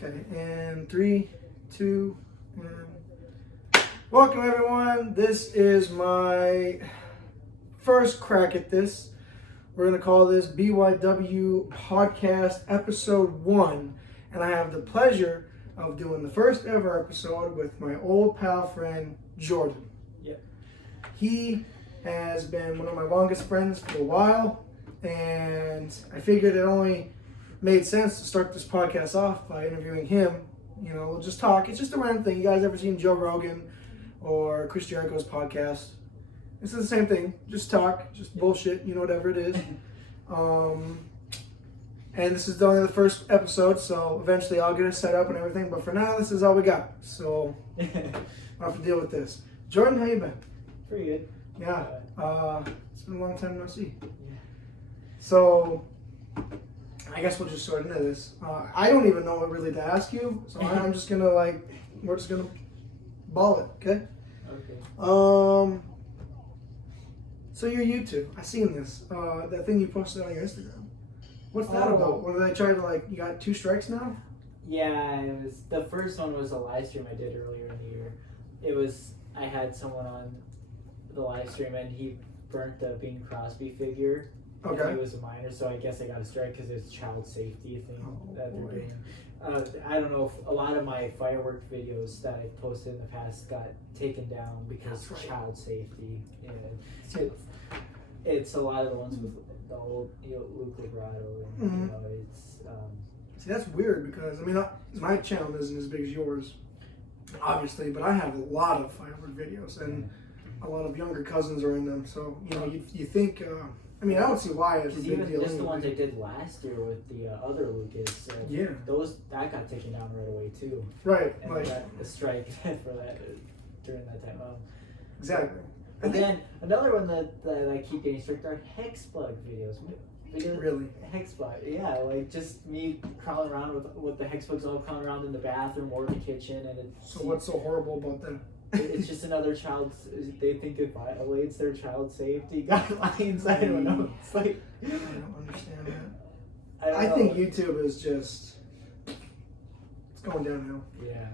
Okay, and 3, 2, and welcome everyone. This is my first crack at this. We're gonna call this BYW Podcast Episode 1, and I have the pleasure of doing the first ever episode with my old pal friend Jordan. Yep. He has been one of my longest friends for a while, and I figured it only made sense to start this podcast off by interviewing him. You know, we'll just talk. It's just a random thing. You guys ever seen Joe Rogan or Chris Jericho's podcast? It's the same thing. Just talk, just bullshit, you know, whatever it is. And this is only the first episode, so eventually I'll get it set up and everything. But for now, this is all we got. So I'll have to deal with this. Jordan, how you been? Pretty good. Yeah. It's been a long time no see. Yeah. So I guess we'll just sort into this. I don't even know what really to ask you, so I'm just gonna we're just gonna ball it, okay? Okay. So your YouTube, I seen this, that thing you posted on your Instagram. What's that about? Were they trying to you got 2 strikes now? Yeah, it was the first one was a live stream I did earlier in the year. It was I had someone on the live stream and he burnt the Bing Crosby figure. Okay. And he was a minor, so I guess I got a strike because it's child safety thing that they're doing. I don't know if a lot of my firework videos that I posted in the past got taken down because child safety. And it's a lot of the ones with the old Luke Librato. And, Mm-hmm. you know, it's See, that's weird because, I mean, my channel isn't as big as yours, obviously, but I have a lot of firework videos and a lot of younger cousins are in them. So, you know, you think... I mean, I don't see why it's a big even deal. just the ones I did last year with the other Lucas. Yeah. That got taken down right away too. Right. And I got a strike for that during that time. Exactly. And then another one that I keep getting strict are hex bug videos. Really? Hex bug, yeah, like just me crawling around with the hex bugs all crawling around in the bathroom or the kitchen, and it's. So what's so horrible about that? It's just another child. They think it violates their child safety guidelines. I don't know. It's like I don't understand that. I think YouTube is just it's going downhill. Yeah.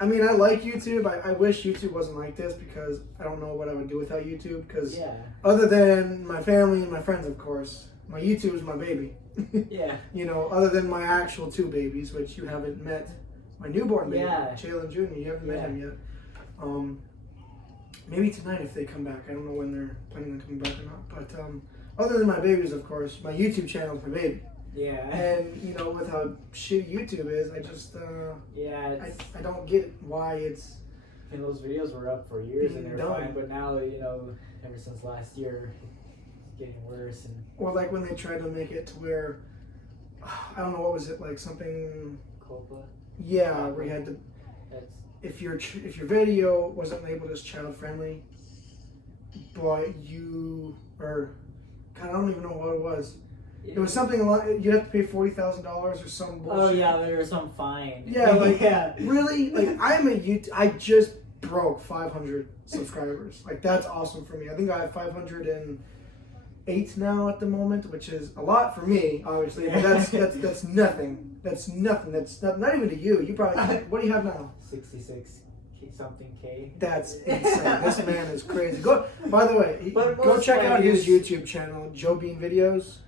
I mean, I like YouTube. I wish YouTube wasn't like this because I don't know what I would do without YouTube. Because other than my family and my friends, of course, my YouTube is my baby. Yeah. You know, other than my actual 2 babies, which you haven't met. My newborn baby, Jalen Jr. You haven't met him yet. Maybe tonight if they come back. I don't know when they're planning on coming back or not. But other than my babies, of course, my YouTube channel is my baby. Yeah. And you know, with how shitty YouTube is, I just I don't get why it's. And those videos were up for years and they're fine, but now ever since last year, it's getting worse. And or like when they tried to make it to where I don't know what was it like something. Copa. Yeah, where you had to. If your video wasn't labeled as child friendly, but you or God, I don't even know what it was. It was something a lot. You have to pay $40,000 or some bullshit. Oh yeah, there was some fine. Yeah, like really, like I'm a YouTube. I just broke 500 subscribers. Like that's awesome for me. I think I have 508 now at the moment, which is a lot for me, obviously. But that's nothing. That's nothing. That's not even to you. You probably what do you have now? 66 something K. That's insane. This man is crazy. By the way, go check out his YouTube channel, Joe Bean Videos.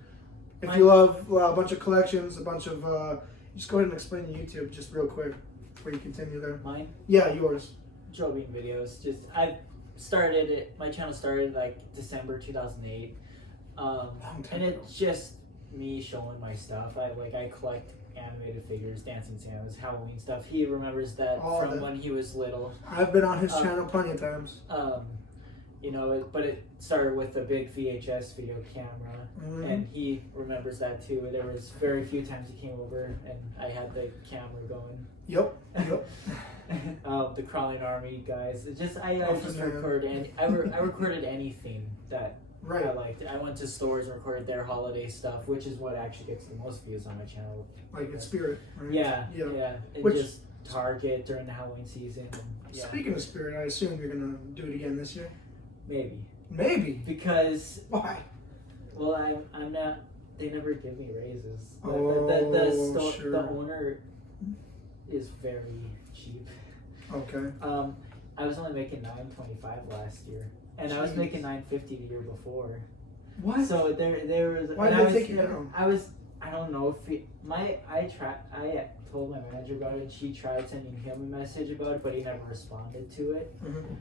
If you love a bunch of collections, a bunch of just go ahead and explain YouTube just real quick before you continue there. Mine? Yeah, yours. Joe Bean Videos. Just I started it. My channel started like December 2008, and it's just me showing my stuff. I collect animated figures, Dancing Santas, Halloween stuff. He remembers that from when he was little. I've been on his channel plenty of times. You know, but it started with a big VHS video camera, and he remembers that too. There was very few times he came over, and I had the camera going. Yep. The Crawling Army guys. It's just I just recorded, and I recorded anything that I liked. I went to stores and recorded their holiday stuff, which is what actually gets the most views on my channel. Like in Spirit. Right? Yeah. And just Target during the Halloween season. And, Speaking of Spirit, I assume you're gonna do it again this year. Maybe. Because why? Well, I'm not. They never give me raises. The owner is very cheap. Okay. I was only making $9.25 last year, and I was Jeez. making $9.50 the year before. What? So there was. Why did they take you down? I don't know if I told my manager about it, and she tried sending him a message about it, but he never responded to it. Mm-hmm.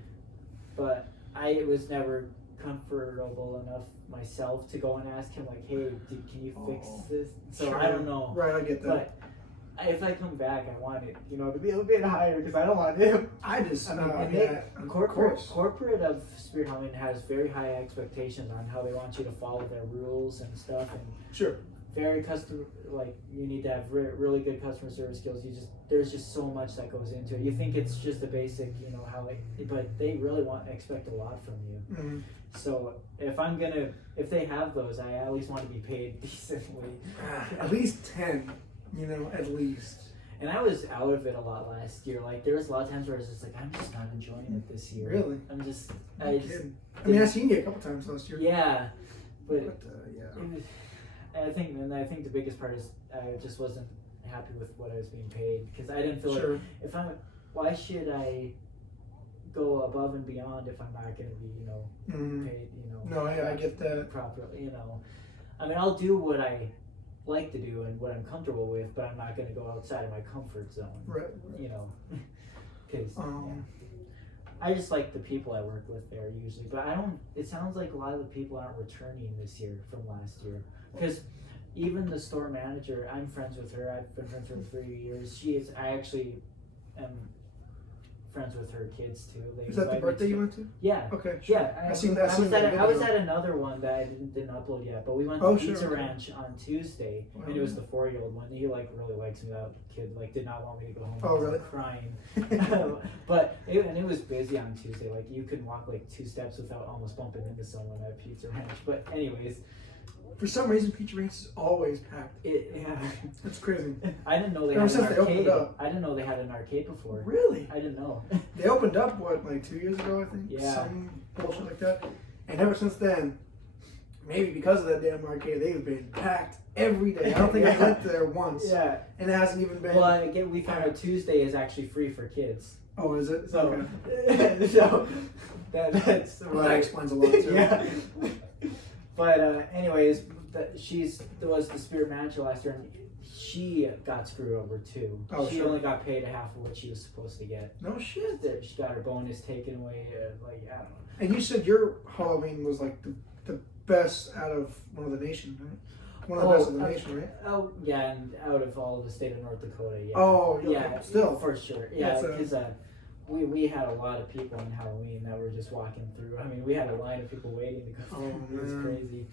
But I was never comfortable enough myself to go and ask him, like, hey, can you fix this? So Sure. I don't know. Right, I get that. But if I come back, I want it, to be a bit higher, because I don't want him. Corporate of Spirit Halloween has very high expectations on how they want you to follow their rules and stuff, and Sure. very you need to have really good customer service skills. There's just so much that goes into it. You think it's just a basic, but they really expect a lot from you. Mm-hmm. So if they have those, I at least want to be paid decently. At least 10, at least. And I was out of it a lot last year. Like, there was a lot of times where I was just like, I'm just not enjoying it this year. Really? I'm just, I've seen you a couple times last year. Yeah, but yeah. it was, I think the biggest part is I just wasn't happy with what I was being paid, because I didn't feel like why should I go above and beyond if I'm not going to be paid No, I get that properly. I mean, I'll do what I like to do and what I'm comfortable with, but I'm not going to go outside of my comfort zone. Right. Because I just like the people I work with there usually, but it sounds like a lot of the people aren't returning this year from last year, because even the store manager, I'm friends with her. I've been friends with her for 3 years. I actually am friends with her kids too. Is that the birthday you went to? Yeah. Okay. Sure. Yeah. I was at another one that I didn't upload yet, but we went to Pizza Ranch on Tuesday, and it was the 4-year-old one. He really likes me. That kid did not want me to go home. Oh, really? Crying. But it was busy on Tuesday. Like, you couldn't walk 2 steps without almost bumping into someone at Pizza Ranch. But anyways. For some reason, Pizza Ranch is always packed. Yeah. That's crazy. I didn't know they had an arcade. I didn't know they had an arcade before. Really? I didn't know. They opened up, 2 years ago, I think? Yeah. Some bullshit like that. And ever since then, maybe because of that damn arcade, they've been packed every day. I don't think I've went there once. Yeah. And it hasn't even been... Well, again, we found out Tuesday is actually free for kids. Oh, is it? So, okay. So that's... Well, that explains a lot, too. Yeah. But anyways, she was the spirit manager last year, and she got screwed over too. Oh, she sure. only got paid half of what she was supposed to get. No shit. She got her bonus taken away. I don't know. And you said your Halloween was the best out of one of the nation, right? One of the best of the nation, right? Oh yeah, and out of all of the state of North Dakota, yeah. Oh yeah, still for sure. Yeah, because we had a lot of people on Halloween that were just walking through. I mean, we had a line of people waiting to go through. It was crazy.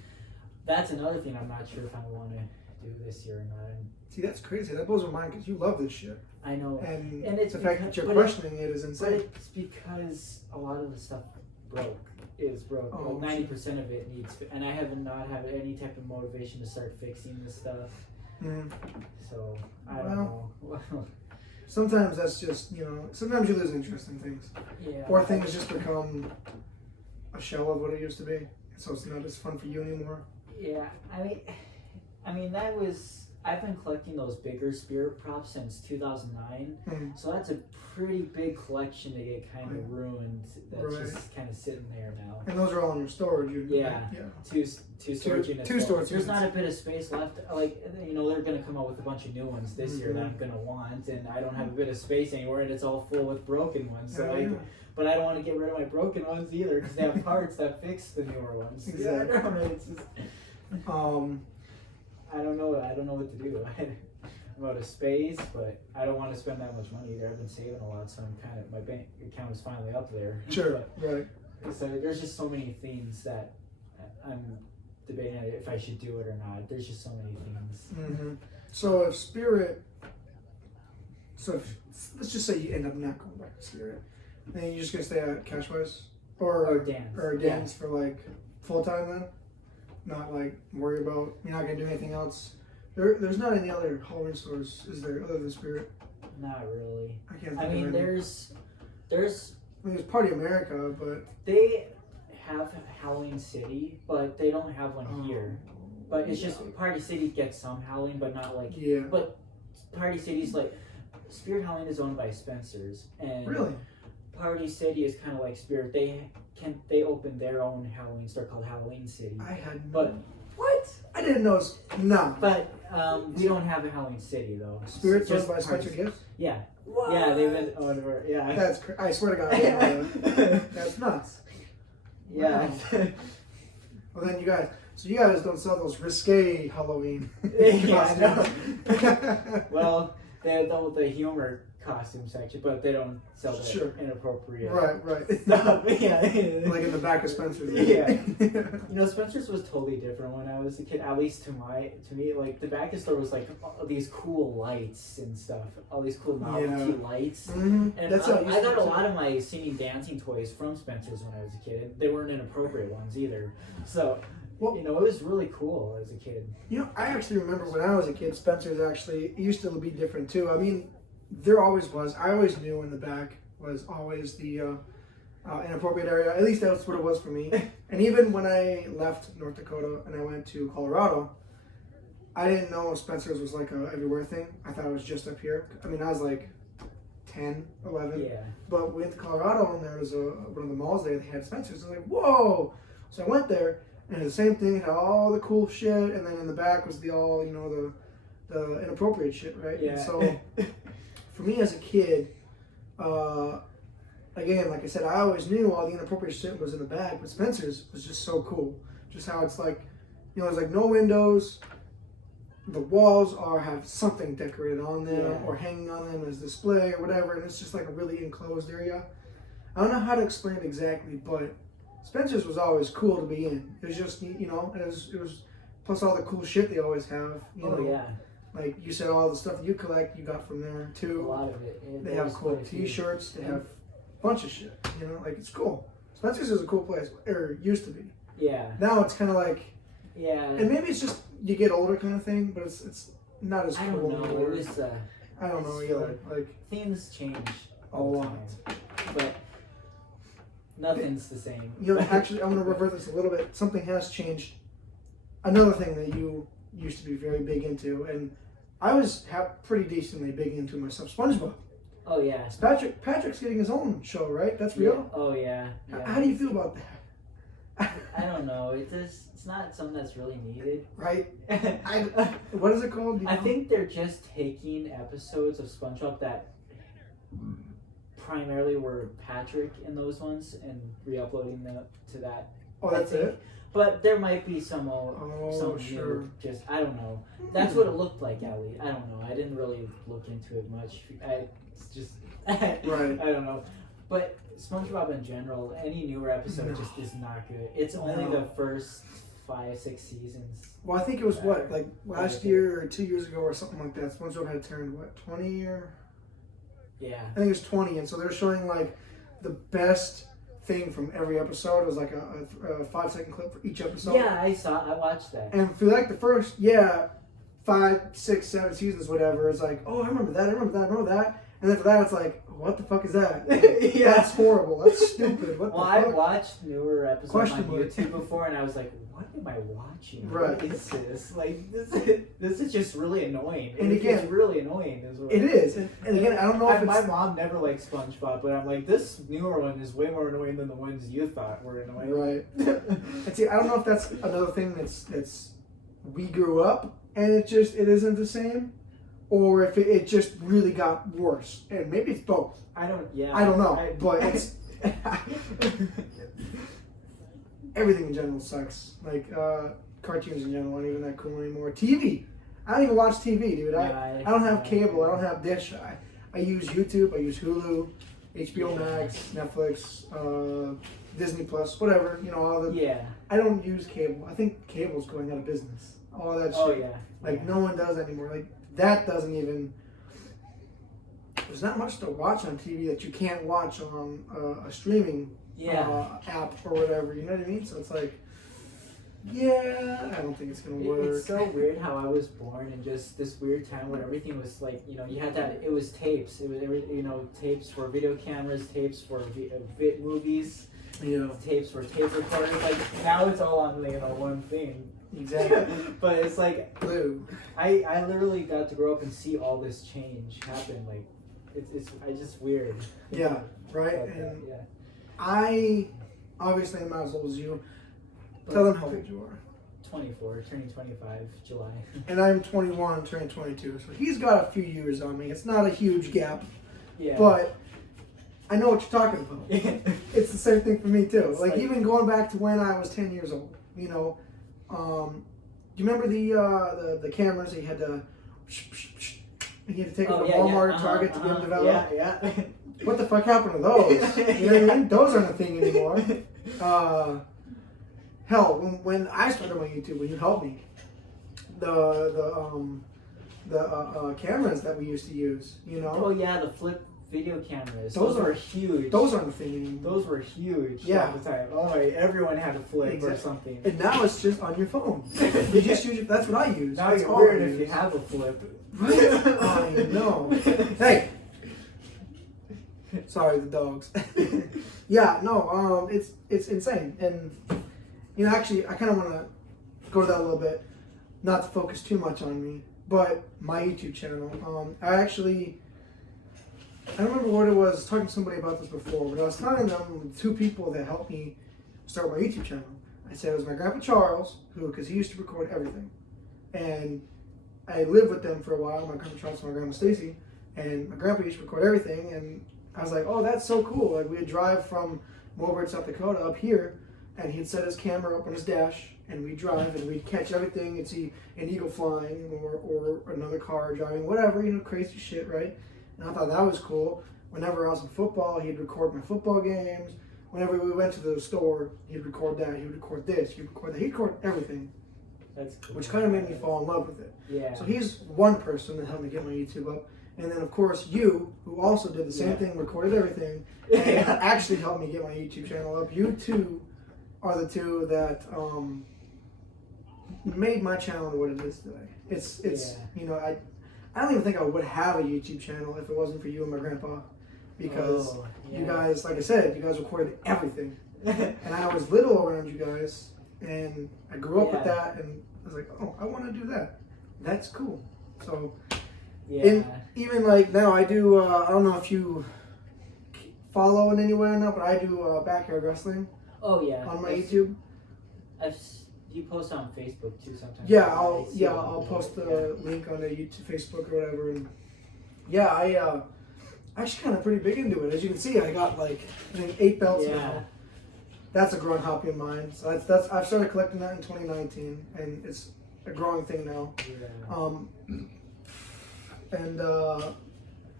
That's another thing I'm not sure if I want to do this year or not. See, that's crazy. That blows my mind because you love this shit. I know. And it's the fact that you're questioning it is insane. But it's because a lot of the stuff broke. 90% of it needs, and I have not had any type of motivation to start fixing this stuff. Mm. So I don't know. Sometimes that's just sometimes you lose interest in things. Yeah. Or things just become a shell of what it used to be. So it's not as fun for you anymore. Yeah, I mean I've been collecting those bigger spirit props since 2009, so that's a pretty big collection to get kind of ruined. That's just kind of sitting there now. And those are all in your storage unit. Yeah, two storage units. Two storage There's units. Not a bit of space left. They're gonna come out with a bunch of new ones this year that I'm gonna want, and I don't have a bit of space anywhere, and it's all full with broken ones. So but I don't want to get rid of my broken ones either, because they have parts that fix the newer ones. Exactly. It's just, I don't know what to do. I'm out of space, but I don't want to spend that much money either. I've been saving a lot, so my bank account is finally up there. Sure, right. So there's just so many things that I'm debating if I should do it or not. There's just so many things. Mm-hmm. So let's just say you end up not going back to Spirit, then you're just gonna stay at Cashwise or Dan's for full time then. Not worry about, you're not gonna do anything else. There's not any other Halloween stores, is there, other than Spirit? Not really. I can't think of any. There's Party America, but they have Halloween City, but they don't have one here. But it's just Party City gets some Halloween, but not But Party City's Spirit Halloween is owned by Spencer's, and Really? Party City is kind of like Spirit. They opened their own Halloween store called Halloween City. I had no. But what? I didn't know. No. But we don't have a Halloween City though. Spirit's owned Just by Spencer Party- Gifts? Yeah. What? Yeah, they've been over. Yeah. That's I swear to God. I didn't know that. That's nuts. Yeah. Well, then you guys don't sell those risque Halloween Yeah, I know. costumes. Well, they have the humor costume section, but they don't sell the Sure. inappropriate Right. stuff. Yeah. Like in the back of Spencer's. Yeah. You know, Spencer's was totally different when I was a kid. At least to me, like the back of the store was like all these cool lights and stuff, all these cool novelty lights. Mm-hmm. And That's how it used I to got be. a lot of my singing, dancing toys from Spencer's when I was a kid. They weren't inappropriate ones either. So, Well- you know, it was really cool as a kid. You know, I actually remember when I was a kid, Spencer's actually used to be different too. I mean, there always was. I always knew in the back was always the inappropriate area. At least that's what it was for me. And even when I left North Dakota and I went to Colorado, I didn't know Spencer's was like a everywhere thing. I thought it was just up here. I mean, I was like 10, 11. Yeah. But we went to Colorado and there was one of the malls there. They had Spencer's. I was like, whoa! So I went there and it was the same thing. It had all the cool shit, and then in the back was the all the inappropriate shit, right? Yeah. And so for me as a kid, again, like I said, I always knew all the inappropriate shit was in the back, but Spencer's was just so cool. Just how it's like, you know, there's like no windows. The walls have something decorated on them or hanging on them as display or whatever, and it's just like a really enclosed area. I don't know how to explain it exactly, but Spencer's was always cool to be in. It was just, you know, it was plus all the cool shit they always have. You know, yeah. like you said, all the stuff that you collect, you got from there A too. lot of it. They have cool T-shirts. They have a bunch of shit. You know, like it's cool. Spencer's is a cool place, or used to be. Yeah. Now it's kind of like, Yeah. and maybe it's just you get older kind of thing, but it's not as I cool. don't know. anymore. It was. I don't know it's either. Like things change a all the lot. time, but nothing's the same. You know, actually, I'm going to revert this a little bit. Something has changed. Another thing that you used to be very big into, and I was pretty decently big into myself, SpongeBob. Oh yeah. Patrick's getting his own show, right? That's real? Yeah. Oh yeah. How do you feel about that? I don't know. It's not something that's really needed. Right? What is it called? Do you I know? think they're just taking episodes of SpongeBob that primarily were Patrick in those ones and re-uploading them to that. Oh, that's I think. it? But there might be some Oh, sure. new, just I don't know. That's what it looked like, at least. I don't know. I didn't really look into it much. It's just Right. I don't know. But SpongeBob in general, any newer episode just is not good. It's only the first 5-6 seasons. Well, I think it was what, like last year or 2 years ago or something like that. SpongeBob had turned, what, 20 or? Yeah. I think it was 20, and so they're showing like the best thing from every episode. It was like a 5-second clip for each episode. Yeah, I watched that. And for like the first, 5, 6, 7 seasons, whatever, it's like, oh, I remember that. And then for that, it's like, what the fuck is that? Like, Yeah. That's horrible. That's stupid. What Well, the I fuck? watched newer episodes Question on mark. YouTube before, and I was like, "What am I watching? Right. What is this? Like, this is just really annoying." And It's again, really annoying as well. It is. And again, I don't know if My it's... mom never liked SpongeBob, but I'm like, this newer one is way more annoying than the ones you thought were annoying. Right. And see, I don't know if that's another thing that's we grew up and it isn't the same, or if it just really got worse. And maybe it's both. I don't know, but it's everything in general sucks. Like cartoons in general aren't even that cool anymore. TV, I don't even watch TV, dude. I don't have cable. I don't have Dish. I use YouTube. I use Hulu, HBO Max, Netflix, Disney Plus, whatever. You know, all the. Yeah. I don't use cable. I think cable's going out of business. All that shit. Oh yeah. Like no one does anymore. Like that doesn't even. There's not much to watch on TV that you can't watch on a streaming app or whatever. You know what I mean? So it's like, I don't think it's gonna work. It's so weird how I was born in just this weird time where everything was like, you know, you had that. It was tapes. It was tapes for video cameras, tapes for movies. Yeah. Tapes for tape recorders. Like now it's all on one thing. Exactly. But it's like Blue. I literally got to grow up and see all this change happen like it's just weird. Yeah, right. And I obviously am not as old as you. Tell them how old you are. 24, turning 25 July. And I'm 21, turning 22. So he's got a few years on me. It's not a huge gap. Yeah. But I know what you're talking about. It's the same thing for me too. It's like even going back to when I was 10 years old. You know, do you remember the cameras that you had to take them to Walmart or Target to get them developed? Yeah. What the fuck happened to those? You know what I mean? Those aren't a thing anymore. Hell, when I started my YouTube, when you helped me, the cameras that we used to use, you know? Oh yeah, the flip video cameras. Those were huge. Those aren't a thing anymore. Those were huge. Yeah. At the time. Oh, everyone had a flip or something. And now it's just on your phone. You just use it. That's what I use. Now it's it's weird if you have a flip. Right? I know. Hey. Sorry, the dogs. Yeah, no, it's insane. And, you know, actually, I kind of want to go to that a little bit, not to focus too much on me, but my YouTube channel. I don't remember what it was, talking to somebody about this before, but I was telling them two people that helped me start my YouTube channel. I said it was my grandpa Charles, because he used to record everything. And I lived with them for a while, my grandpa Charles and my grandma Stacy, and my grandpa used to record everything, and I was like, oh, that's so cool. Like, we'd drive from Mulberry, South Dakota up here, and he'd set his camera up on his dash, and we'd drive, and we'd catch everything, and see an eagle flying, or another car driving, whatever, you know, crazy shit, right? And I thought that was cool. Whenever I was in football, he'd record my football games. Whenever we went to the store, he'd record that. He would record this. He'd record that. He'd record everything. That's cool. Which kind of made me fall in love with it. Yeah. So he's one person that helped me get my YouTube up. And then, of course, you, who also did the same thing, recorded everything, and actually helped me get my YouTube channel up. You two are the two that made my channel what it is today. It's you know, I don't even think I would have a YouTube channel if it wasn't for you and my grandpa. Because you guys, like I said, you guys recorded everything. And I was little around you guys, and I grew up with that, and I was like, oh, I want to do that. That's cool. So, even like now, I do, I don't know if you follow in any way or not, but I do backyard wrestling. Oh, yeah. On my YouTube. You post on Facebook too sometimes. Yeah, I'll post the link on the YouTube, Facebook, or whatever. And yeah, I actually kind of pretty big into it. As you can see, I got like I think 8 belts now. That's a growing hobby of mine. So that's I've started collecting that in 2019, and it's a growing thing now. Yeah.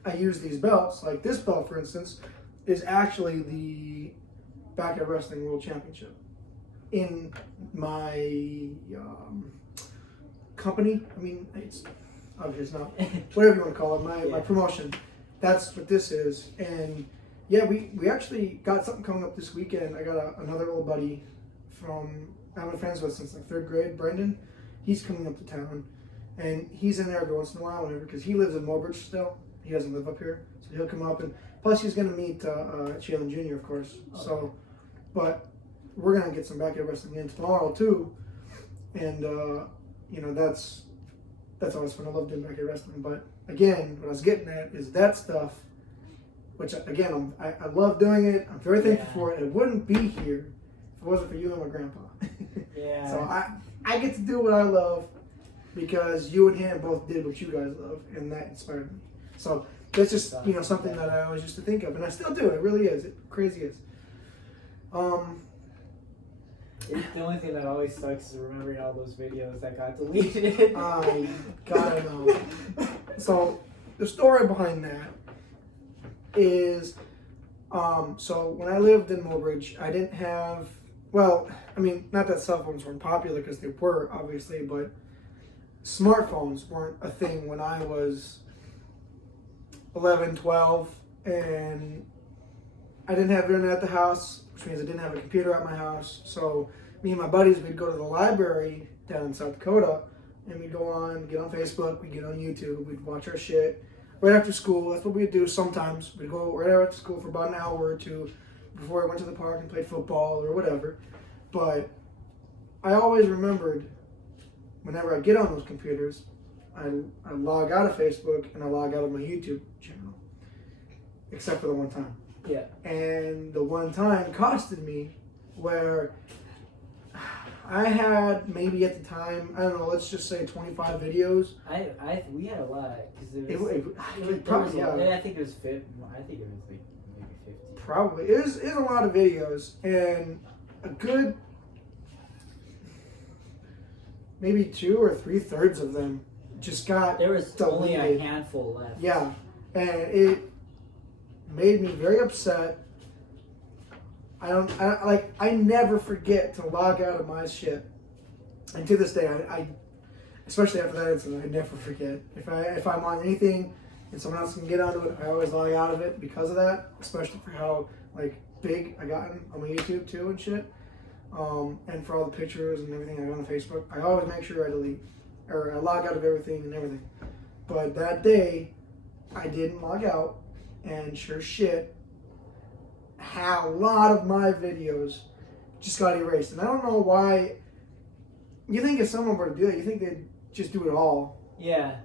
I use these belts. Like this belt, for instance, is actually the Backyard Wrestling World Championship. In my company, I mean, it's obviously not, whatever you want to call it, my promotion. That's what this is. And yeah, we actually got something coming up this weekend. I got another old buddy from, I've been friends with since like 3rd grade, Brendan. He's coming up to town, and he's in there every once in a while, because he lives in Moorbridge still. He doesn't live up here, so he'll come up, and plus he's going to meet Jalen Jr., of course. Okay. So, but we're gonna get some backyard wrestling in tomorrow too, and you know that's always fun. I love doing backyard wrestling, but again, what I was getting at is that stuff, which again I love doing it. I'm very thankful for it. It wouldn't be here if it wasn't for you and my grandpa. So I get to do what I love because you and him both did what you guys love, and that inspired me. So that's just something that I always used to think of, and I still do. It really is. It crazy is. The only thing that always sucks is remembering all those videos that got deleted. I gotta know. So the story behind that is, so when I lived in Mulberry, I didn't have, well, I mean, not that cell phones weren't popular, because they were, obviously, but smartphones weren't a thing when I was 11, 12, and I didn't have internet at the house, which means I didn't have a computer at my house. So me and my buddies, we'd go to the library down in South Dakota, and we'd go on, get on Facebook, we'd get on YouTube, we'd watch our shit right after school. That's what we'd do sometimes. We'd go right after school for about an hour or two before I went to the park and played football or whatever. But I always remembered, whenever I get on those computers, I log out of Facebook and I log out of my YouTube channel. except for the one time. Yeah. And the one time costed me where I had maybe at the time, I don't know, let's just say 25 videos. We had a lot because I think it was 50. I think it was like maybe 50. Probably it is a lot of videos, and a good maybe 2 or 3/3 of them just got there was deleted. Only a handful left. Yeah, and it made me very upset. I never forget to log out of my shit, and to this day, I especially after that incident, I never forget. If I'm on anything and someone else can get onto it, I always log out of it because of that. Especially for how like big I gotten on my YouTube too and shit, and for all the pictures and everything I got on Facebook, I always make sure I delete or I log out of everything and everything. But that day, I didn't log out, and sure shit, a lot of my videos just got erased. And I don't know why. You think if someone were to do it, you think they'd just do it all. Yeah.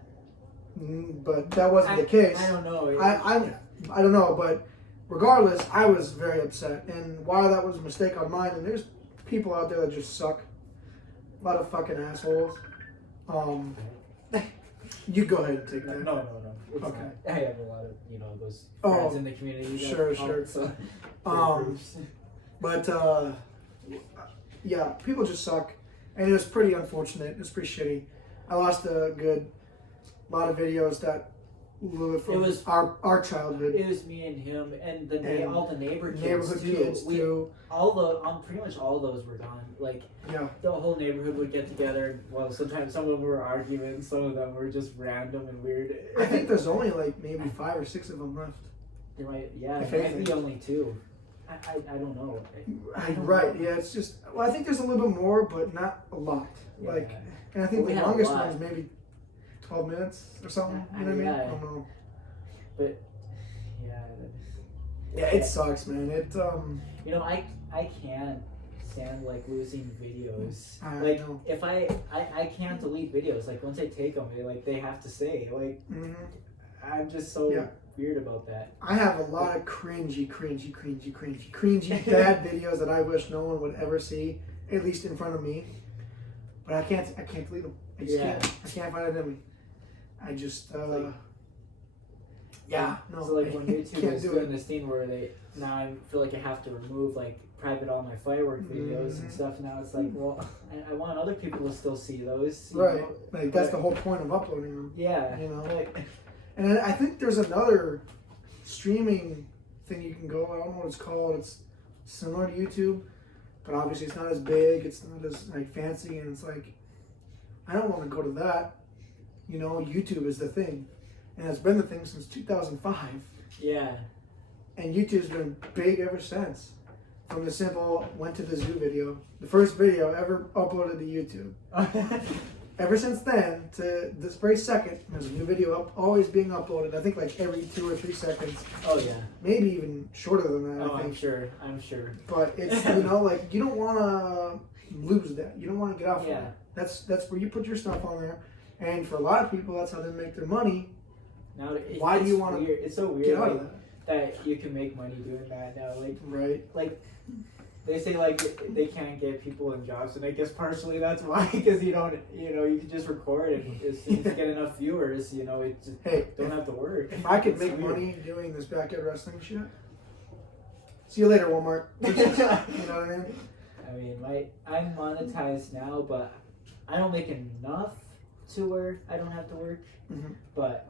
But that wasn't the case. I don't know. I don't know, but regardless, I was very upset. And while that was a mistake on mine, and there's people out there that just suck. A lot of fucking assholes. You go ahead and take that. No. It's okay. not. I have a lot of those friends in the community. Sure. So, but yeah, people just suck, and it was pretty unfortunate. It was pretty shitty. I lost a lot of videos that lived from our childhood. It was me and him, and all the neighborhood kids too. Pretty much all those were gone. Like yeah, the whole neighborhood would get together. Well, sometimes some of them were arguing, some of them were just random and weird. I think there's only like maybe 5 or 6 of them left. There might be only 2. I don't know. Right, yeah, it's just, well, I think there's a little bit more, but not a lot. Yeah. Like, and I think the longest one is maybe 12 minutes or something. You know what I mean? I don't know. But, yeah, it sucks, man. It, I can't stand, like, losing videos. I like, know. if I can't delete videos. Like, once I take them, they have to stay. Like, I'm just so weird about that. I have a lot of cringy bad videos that I wish no one would ever see, at least in front of me. But I can't delete them. I just can't. I can't find it in me. I just no. No. So like when YouTube is doing this thing where I feel like I have to remove like private all my firework videos and stuff. Now it's like, well, I want other people to still see those. Right. You know? Like that's the whole point of uploading them. Yeah. You know. And I think there's another streaming thing you can go. I don't know what it's called. It's similar to YouTube, but obviously it's not as big. It's not as like fancy, and it's like I don't want to go to that. You know, YouTube is the thing, and it's been the thing since 2005. Yeah. And YouTube's been big ever since. From the simple went to the zoo video, the first video ever uploaded to YouTube. Ever since then, to this very second, there's a new video always being uploaded. I think like every 2 or 3 seconds. Oh yeah. Maybe even shorter than that. Oh, I think. I'm sure. But it's like you don't want to lose that. You don't want to get off. Yeah. That's where you put your stuff on there, and for a lot of people, that's how they make their money. Now, why do you want to? It's so weird get out of that you can make money doing that now. Like right. Like. They say like they can't get people in jobs, and I guess partially that's why, because you can just record and as soon as you get enough viewers, it just don't have to work. If I could make money doing this backyard wrestling shit, see you later, Walmart. You know what I mean? I mean, I'm monetized now, but I don't make enough to where I don't have to work. Mm-hmm. But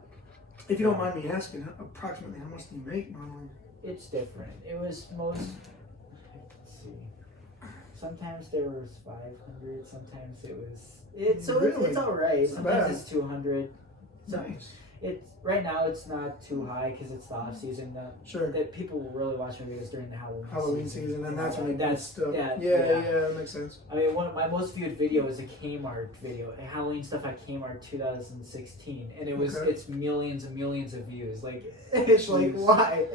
if you don't mind me asking, approximately how much do you make normally? It's different. It was sometimes there was 500. Sometimes it's all right. Sometimes it's 200. Nice. It's right now. It's not too high because it's the off season. Sure. That people will really watch my videos during the Halloween season, and that's when that's stuff. Yeah, that makes sense. I mean, one of my most viewed video is a Kmart video, a Halloween stuff at Kmart 2016, and it's millions and millions of views. Like it's like why?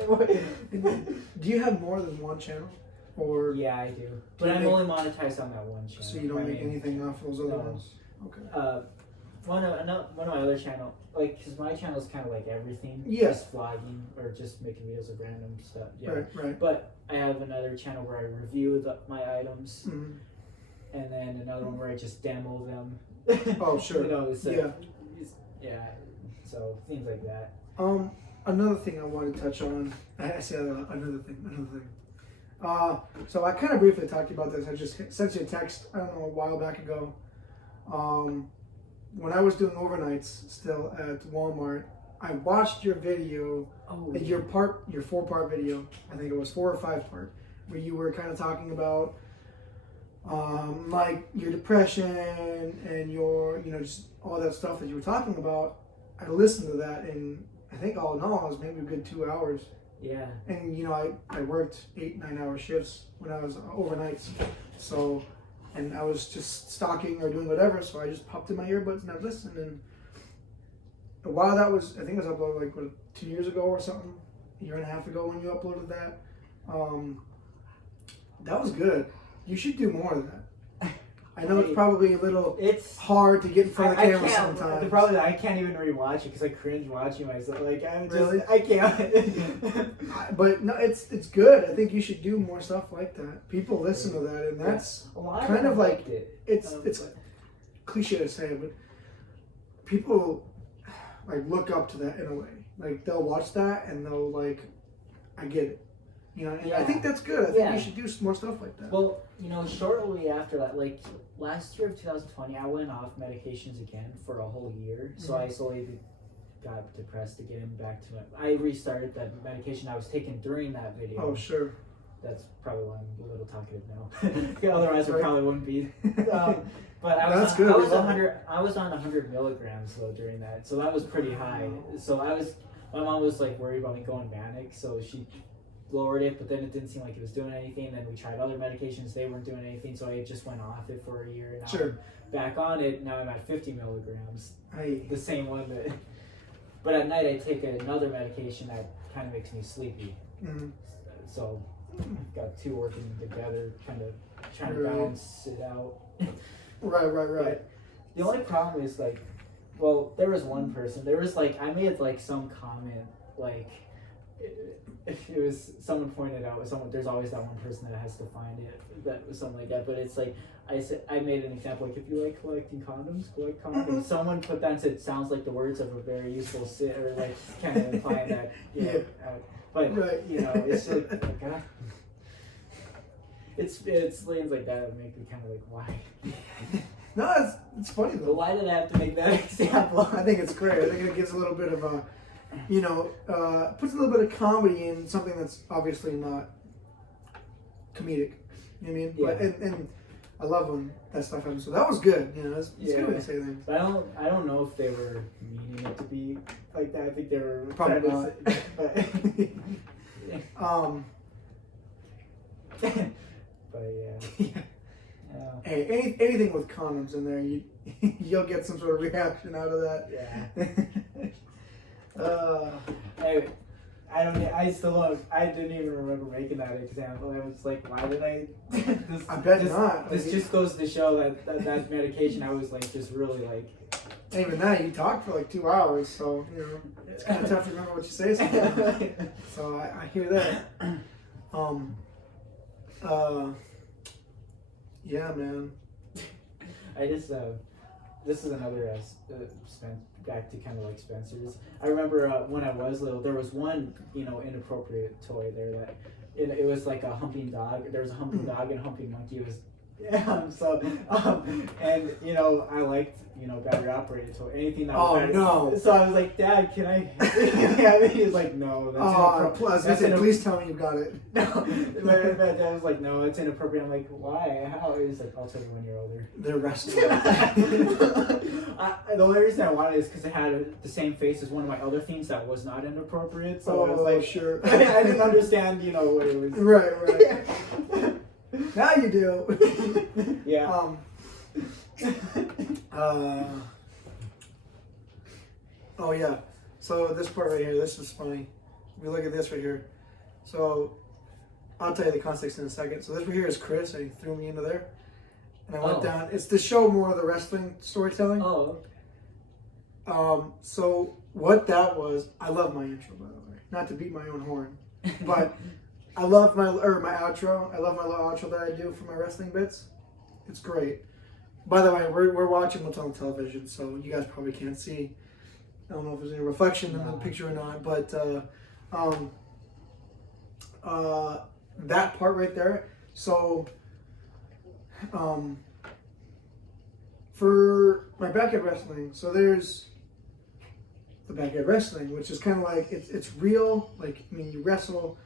Do you have more than one channel? Or yeah, I do. But I'm only monetized on that one channel. So you don't make anything off those other ones? Okay. one of my other channel, like, because my channel is kind of like everything, just vlogging or just making videos of random stuff. Yeah, right. But I have another channel where I review my items, and then another one where I just demo them. Oh, sure. You know, so yeah. So things like that. Another thing I want to touch on. I say another thing. So I kind of briefly talked to you about this. I just sent you a text, I don't know, a while back ago. When I was doing overnights still at Walmart, I watched your video, your 4-part video. I think it was 4 or 5 part, where you were kind of talking about like your depression and your, just all that stuff that you were talking about. I listened to that, and I think all in all, it was maybe a good 2 hours. Yeah. And I worked 8-9 hour shifts when I was overnights, so, and I was just stalking or doing whatever, so I just popped in my earbuds and I listened. And while that was, I think it was uploaded like 2 years ago or something, a year and a half ago when you uploaded that. That was good. You should do more of that. I know it's probably a little hard to get in front of the camera sometimes. The problem is I can't even rewatch it because I cringe watching myself. Like, I can't. But no, it's good. I think you should do more stuff like that. People listen to that, and that's kind of like it's cliche to say, but people like look up to that in a way. Like they'll watch that and they'll like, I get it. And I think that's good. I think you should do more stuff like that. Well, shortly after that, like last year of 2020, I went off medications again for a whole year. So I slowly got depressed to get him back to it. I restarted the medication I was taking during that video. Oh, sure. That's probably why I'm a little talkative now. Otherwise, I probably wouldn't be. But I was I was on 100 milligrams though during that, so that was pretty high. So my mom was like worried about me going manic, so she lowered it, but then it didn't seem like it was doing anything. Then we tried other medications, they weren't doing anything, so I just went off it for a year. And now I'm back on it. Now I'm at 50 milligrams. The same one but at night I take another medication that kind of makes me sleepy. So got 2 working together, kind of trying to balance it out. Right. But the only problem is like, well, there was one person, I made like some comment, like it was someone pointed out, there's always that one person that has to find it, that was something like that. But it's like I made an example, like if you like collecting condoms, collect condoms. Someone put that and said, sounds like the words of a very useful sit, or like kind of implying that but it's like God. It's things like that that make me kind of like, why? No, it's funny though. But why did I have to make that example? I think it's great. I think it gives a little bit of a, puts a little bit of comedy in something that's obviously not comedic. You know what I mean? Yeah. But, and I love when that stuff happens. So that was good. It's good when they say things. But I don't know if they were meaning it to be like that. I think they were probably not. But yeah. Hey, anything with condoms in there, you'll get some sort of reaction out of that. Yeah. I didn't even remember making that example. I was like, why did I? I bet not. This just goes to show that medication, I was like, just really like. Even that, you talked for like 2 hours, so it's kind of tough to remember what you say sometimes. So I hear that. Yeah, man. I just this is another back to kind of like Spencer's. I remember when I was little, there was one inappropriate toy there that it was like a humping dog. There was a humping dog and a humping monkey. It was and I liked battery operated toy, anything that was battery. No. So I was like, Dad, can I have it? He was like, no, please tell me you got it. No. My dad was like, no, it's inappropriate. I'm like, why? How? He's like, I'll tell you when you're older. They're resting. The only reason I wanted it is because it had the same face as one of my other themes that was not inappropriate. So I was like, sure. I didn't understand, what it was. Right. Now you do. Yeah. Oh yeah. So this part right here, this is funny. We look at this right here. So I'll tell you the context in a second. So this right here is Chris, and he threw me into there. And I went down. It's to show more of the wrestling storytelling. Oh. So what that was, I love my intro, by the way. Not to beat my own horn, but I love my outro. I love my little outro that I do for my wrestling bits. It's great. By the way, we're watching what's on television, so you guys probably can't see. I don't know if there's any reflection in the picture or not, but that part right there. So, for my backyard wrestling, so there's the backyard wrestling, which is kind of like it's real. Like, I mean, you wrestle,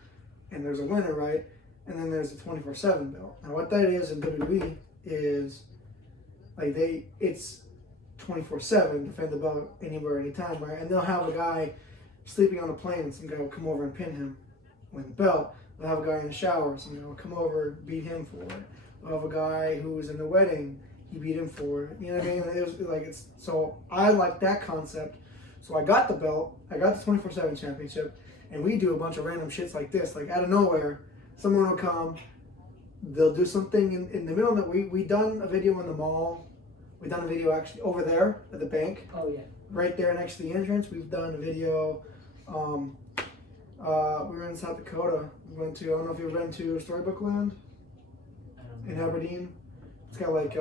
and there's a winner, right? And then there's the 24/7 belt. Now, what that is in WWE is like it's 24/7, defend the belt anywhere, anytime, right? And they'll have a guy sleeping on a plane, and some guy will come over and pin him, win the belt. They'll have a guy in the shower, some guy will come over, beat him for it. They'll have a guy who was in the wedding, he beat him for it. You know what I mean? It was like so I like that concept. So I got the belt, I got the 24/7 championship, and we do a bunch of random shits like this, like out of nowhere, someone will come, they'll do something in the middle of the we done a video in the mall. We've done a video actually over there at the bank. Oh yeah. Right there next to the entrance. We've done a video. We were in South Dakota. We went to, I don't know if you've been to Storybook Land in Aberdeen. It's got like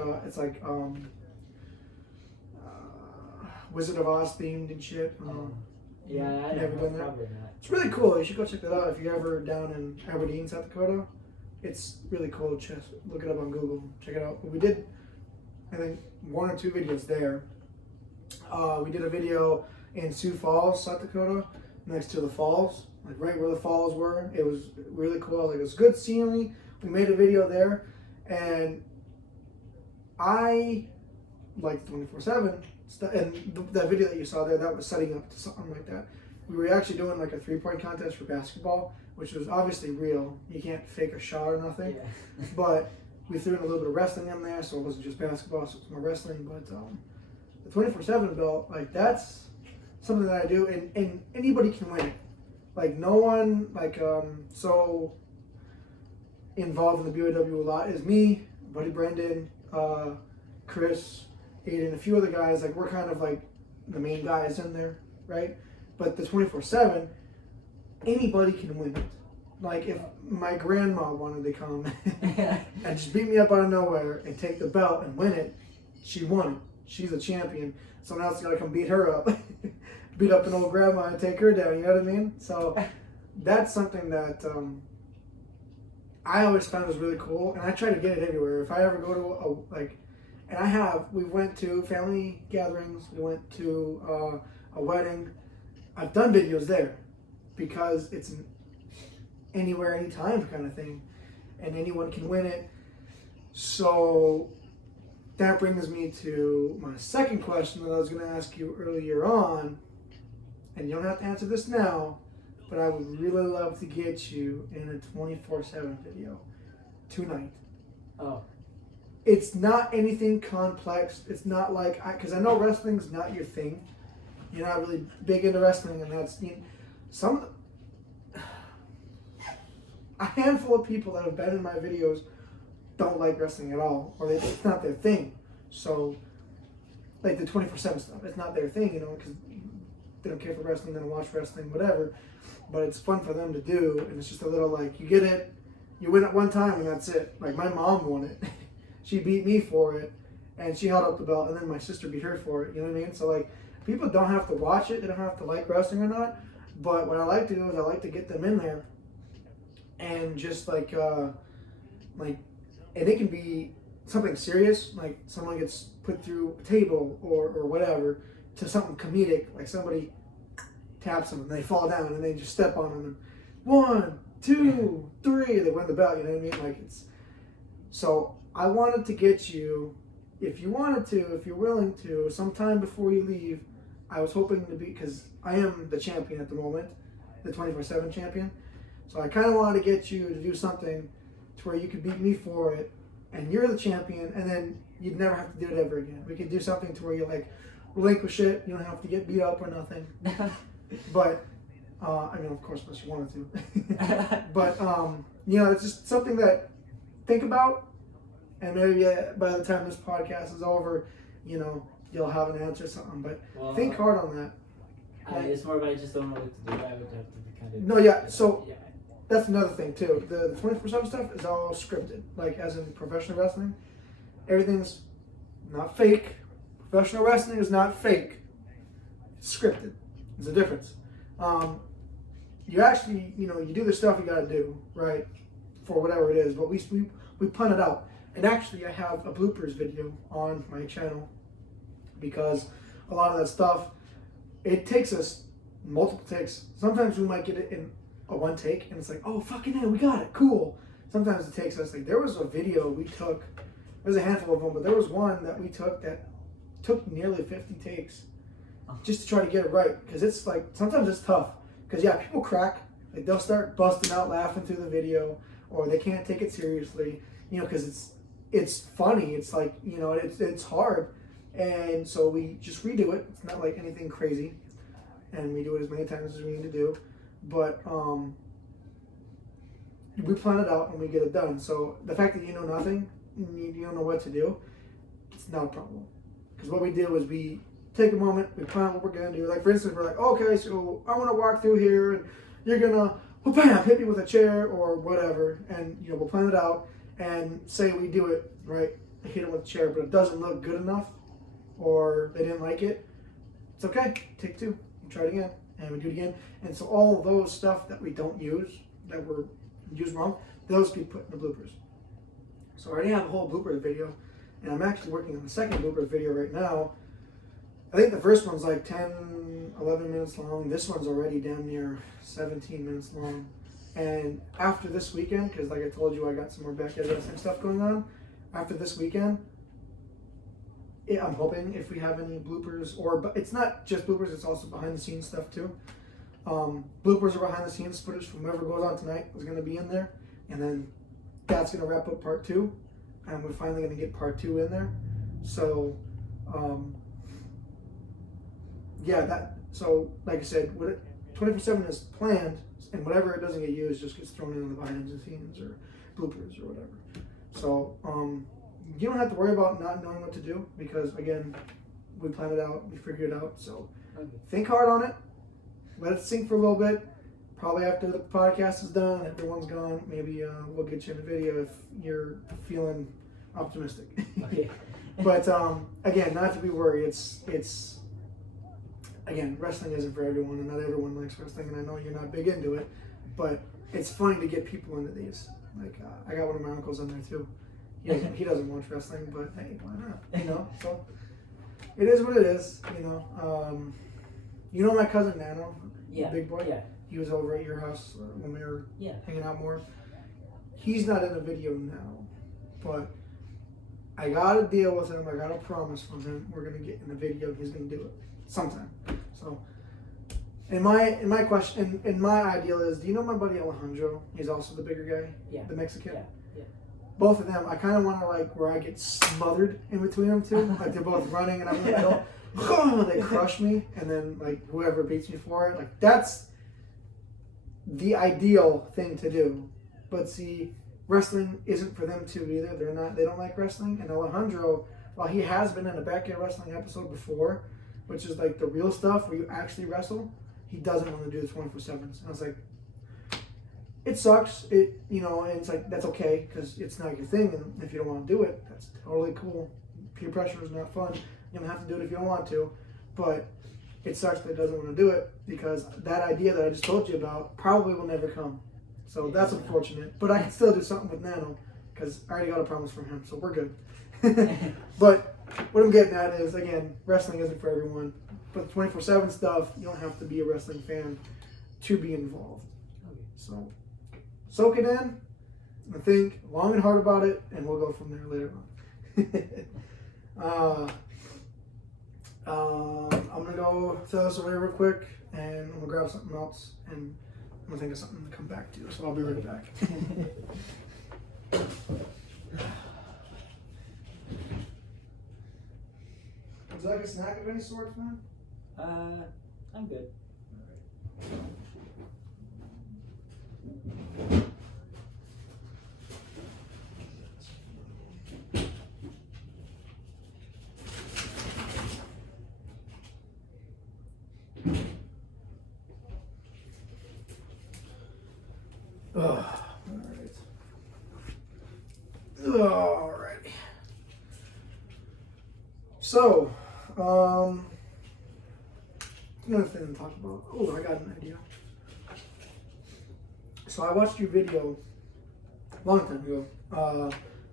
Wizard of Oz themed and shit. Yeah, I never been there. Probably not. It's really cool. You should go check that out if you're ever down in Aberdeen, South Dakota. It's really cool. Just look it up on Google. Check it out. But we did, I think, 1 or 2 videos there. We did a video in Sioux Falls, South Dakota, next to the falls, like right where the falls were. It was really cool. Like, it was good scenery. We made a video there, and I like 24/7 stuff. And that video that you saw there, that was setting up to something like that. We were actually doing like a 3-point contest for basketball, which was obviously real. You can't fake a shot or nothing. Yeah. But we threw in a little bit of wrestling in there, so it wasn't just basketball, so it was more wrestling. But the 24/7 belt, like, that's something that I do, and anybody can win it. Like, no one, like, so involved in the BYW a lot is me, buddy Brendan, Chris, Aiden, a few other guys. Like, we're kind of like the main guys in there, right? But the 24/7, anybody can win it. Like, if my grandma wanted to come and just beat me up out of nowhere and take the belt and win it, she won it. She's a champion. Someone else got to come beat her up. Beat up an old grandma and take her down, you know what I mean? So that's something that I always found was really cool, and I try to get it everywhere. If I ever go to we went to family gatherings, we went to a wedding. I've done videos there because it's an anywhere, anytime kind of thing, and anyone can win it. So that brings me to my second question that I was going to ask you earlier on, and you don't have to answer this now, but I would really love to get you in a 24/7 video tonight. Oh. It's not anything complex. It's not like, because I know wrestling's not your thing. You're not really big into wrestling, and that's a handful of people that have been in my videos don't like wrestling at all, or it's not their thing. So, like the 24/7 stuff, it's not their thing, because they don't care for wrestling, they don't watch wrestling, whatever. But it's fun for them to do, and it's just a little like, you get it, you win it one time, and that's it. Like, my mom won it. She beat me for it, and she held up the belt, and then my sister beat her for it, you know what I mean? So, like, people don't have to watch it, they don't have to like wrestling or not, but what I like to do is I like to get them in there, and just and it can be something serious, like someone gets put through a table or whatever, to something comedic, like somebody taps them and they fall down and they just step on them, and 1, 2, 3, they win the belt, you know what I mean? Like, it's, so I wanted to get you, if you wanted to, if you're willing to, sometime before you leave. I was hoping to be, because I am the champion at the moment, the 24/7 champion. So I kind of wanted to get you to do something to where you could beat me for it, and you're the champion, and then you'd never have to do it ever again. We could do something to where you like relinquish it. You don't have to get beat up or nothing. But I mean, of course, unless you wanted to. But it's just something that think about, and maybe by the time this podcast is over, you'll have an answer or something. But Well, think hard on that. It's more of I just don't know what to do. I would have to kind of. No, yeah. So Yeah. that's another thing too. The 24/7 stuff is all scripted. Like as in professional wrestling, everything's not fake. Professional wrestling is not fake. It's scripted. There's a difference. You actually, you do the stuff you got to do, right, for whatever it is. But we plan it out. And actually, I have a bloopers video on my channel because a lot of that stuff, it takes us multiple takes. Sometimes we might get it in a one take, and it's like, oh, fucking hell, we got it, cool. Sometimes it takes us, like, there was a video we took, there's a handful of them, but there was one that we took that took nearly 50 takes just to try to get it right. Because it's like, sometimes it's tough. Because, yeah, people crack. Like, they'll start busting out laughing through the video, or they can't take it seriously, because it's funny. It's like, it's hard. And so we just redo it. It's not like anything crazy. And we do it as many times as we need to do. But we plan it out and we get it done. So the fact that you know nothing, you don't know what to do, it's not a problem. Because what we do is we take a moment, we plan what we're going to do. Like, for instance, we're like, okay, so I want to walk through here, and you're going to, bam, hit me with a chair or whatever. And, we'll plan it out and say we do it, right? Hit it with a chair, but it doesn't look good enough or they didn't like it. It's okay. Take two. We try it again. And we do it again. And so all those stuff that we don't use, that were used wrong, those get put in the bloopers. So I already have a whole bloopers video, and I'm actually working on the second bloopers video right now. I think the first one's like 10, 11 minutes long. This one's already damn near 17 minutes long. And after this weekend, because like I told you, I got some more backyard wrestling stuff going on. After this weekend, I'm hoping if we have any bloopers, but it's not just bloopers, it's also behind the scenes stuff too. Bloopers or behind the scenes footage from whatever goes on tonight is going to be in there. And then that's going to wrap up part 2. And we're finally going to get part 2 in there. So, so like I said, 24/7 is planned, and whatever it doesn't get used just gets thrown in the behind the scenes or bloopers or whatever. So, you don't have to worry about not knowing what to do because, again, we planned it out, we figured it out. So, think hard on it. Let it sink for a little bit. Probably after the podcast is done, everyone's gone, maybe we'll get you in a video if you're feeling optimistic. Okay. But again, not to be worried. It's again, wrestling isn't for everyone, and not everyone likes wrestling. And I know you're not big into it, but it's funny to get people into these. Like I got one of my uncles in there too. He doesn't watch wrestling, but hey, why not? So it is what it is. My cousin Nano, big boy. Yeah. He was over at your house when we were hanging out more. He's not in the video now, but I got a deal with him. I got a promise from him. We're gonna get in the video. He's gonna do it sometime. So, and my question, and my ideal is, do you know my buddy Alejandro? He's also the bigger guy, the Mexican. Yeah. Both of them, I kind of want to where I get smothered in between them two. Like they're both running, and I'm in the middle. They crush me, and then whoever beats me for it, that's the ideal thing to do. But see, wrestling isn't for them too either. They don't like wrestling. And Alejandro, while he has been in a backyard wrestling episode before, which is the real stuff where you actually wrestle, he doesn't want to do the 24/7s. And I was like, it sucks. And it's that's okay because it's not your thing. And if you don't want to do it, that's totally cool. Peer pressure is not fun. You don't have to do it if you don't want to. But it sucks that he doesn't want to do it because that idea that I just told you about probably will never come. So that's unfortunate. But I can still do something with Nano because I already got a promise from him. So we're good. But what I'm getting at is, again, wrestling isn't for everyone. But 24/7 stuff, you don't have to be a wrestling fan to be involved. So soak it in and think long and hard about it, and we'll go from there later on. I'm going to go throw this away real quick, and I'm going to grab something else, and I'm going to think of something to come back to. So I'll be right back. Would you like a snack of any sort, man? I'm good. Alrighty. So, another thing to talk about. Oh, I got an idea. So I watched your video a long time ago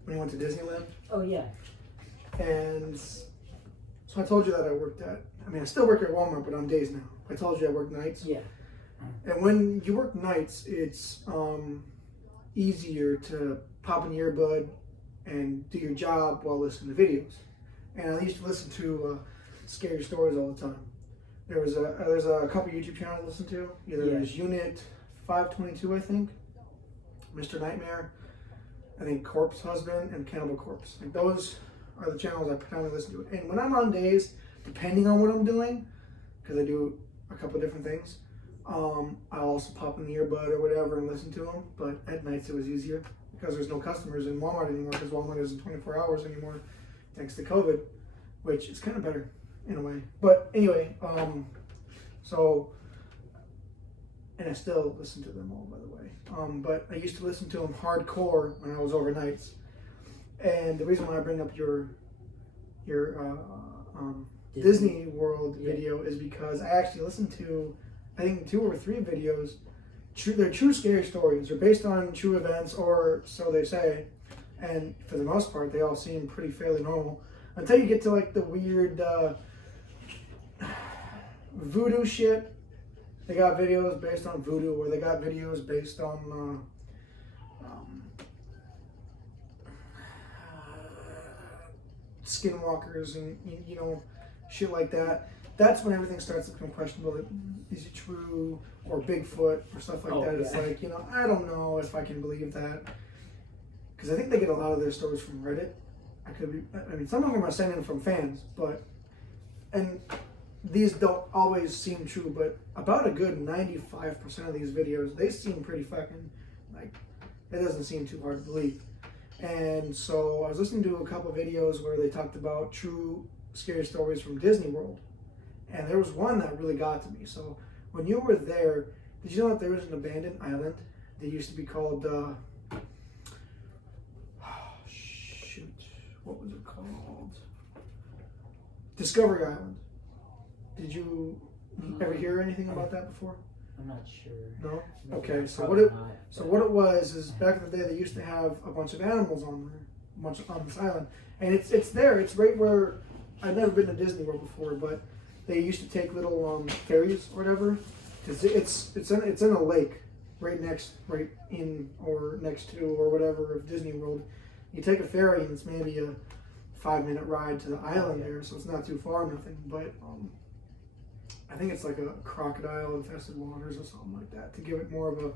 when you went to Disneyland. Oh yeah. And so I told you that I still work at Walmart, but on days now. I told you I work nights. Yeah. And when you work nights, it's easier to pop an earbud and do your job while listening to videos. And I used to listen to scary stories all the time. There's a couple YouTube channels I listen to. Either there's Unit 522, I think, Mr. Nightmare, I think Corpse Husband, and Cannibal Corpse. Like those are the channels I predominantly listen to. And when I'm on days, depending on what I'm doing, because I do a couple different things, I'll also pop in the earbud or whatever and listen to them. But at nights it was easier because there's no customers in Walmart anymore, because Walmart isn't 24 hours anymore thanks to COVID, which is kind of better in a way. But anyway, and I still listen to them all, by the way. But I used to listen to them hardcore when I was overnights. And the reason why I bring up your Disney World video is because I actually listened to, I think, 2 or 3 videos. They're true scary stories. They're based on true events, or so they say. And for the most part, they all seem fairly normal. Until you get to like the weird voodoo shit. They got videos based on voodoo, or they got videos based on skinwalkers and shit like that. That's when everything starts to become questionable. Is it true? Or Bigfoot or stuff like that. It's like, I don't know if I can believe that, because I think they get a lot of their stories from Reddit. Some of them are sent in from fans, and these don't always seem true, but about a good 95% of these videos, they seem pretty fucking, like, it doesn't seem too hard to believe. And so I was listening to a couple of videos where they talked about true scary stories from Disney World. And there was one that really got to me. So when you were there, did you know that there was an abandoned island that used to be called, what was it called? Discovery Island. Did you ever hear anything about that before? I'm not sure. No? Maybe. Okay, so Probably what it was is, back in the day they used to have a bunch of animals on this island. And it's there, it's right where, I've never been to Disney World before, but they used to take little ferries or whatever, because it's in a lake next to or whatever of Disney World. You take a ferry and it's maybe a 5-minute ride to the island there, so it's not too far, nothing. But I think it's like a crocodile infested waters or something like that, to give it more of a,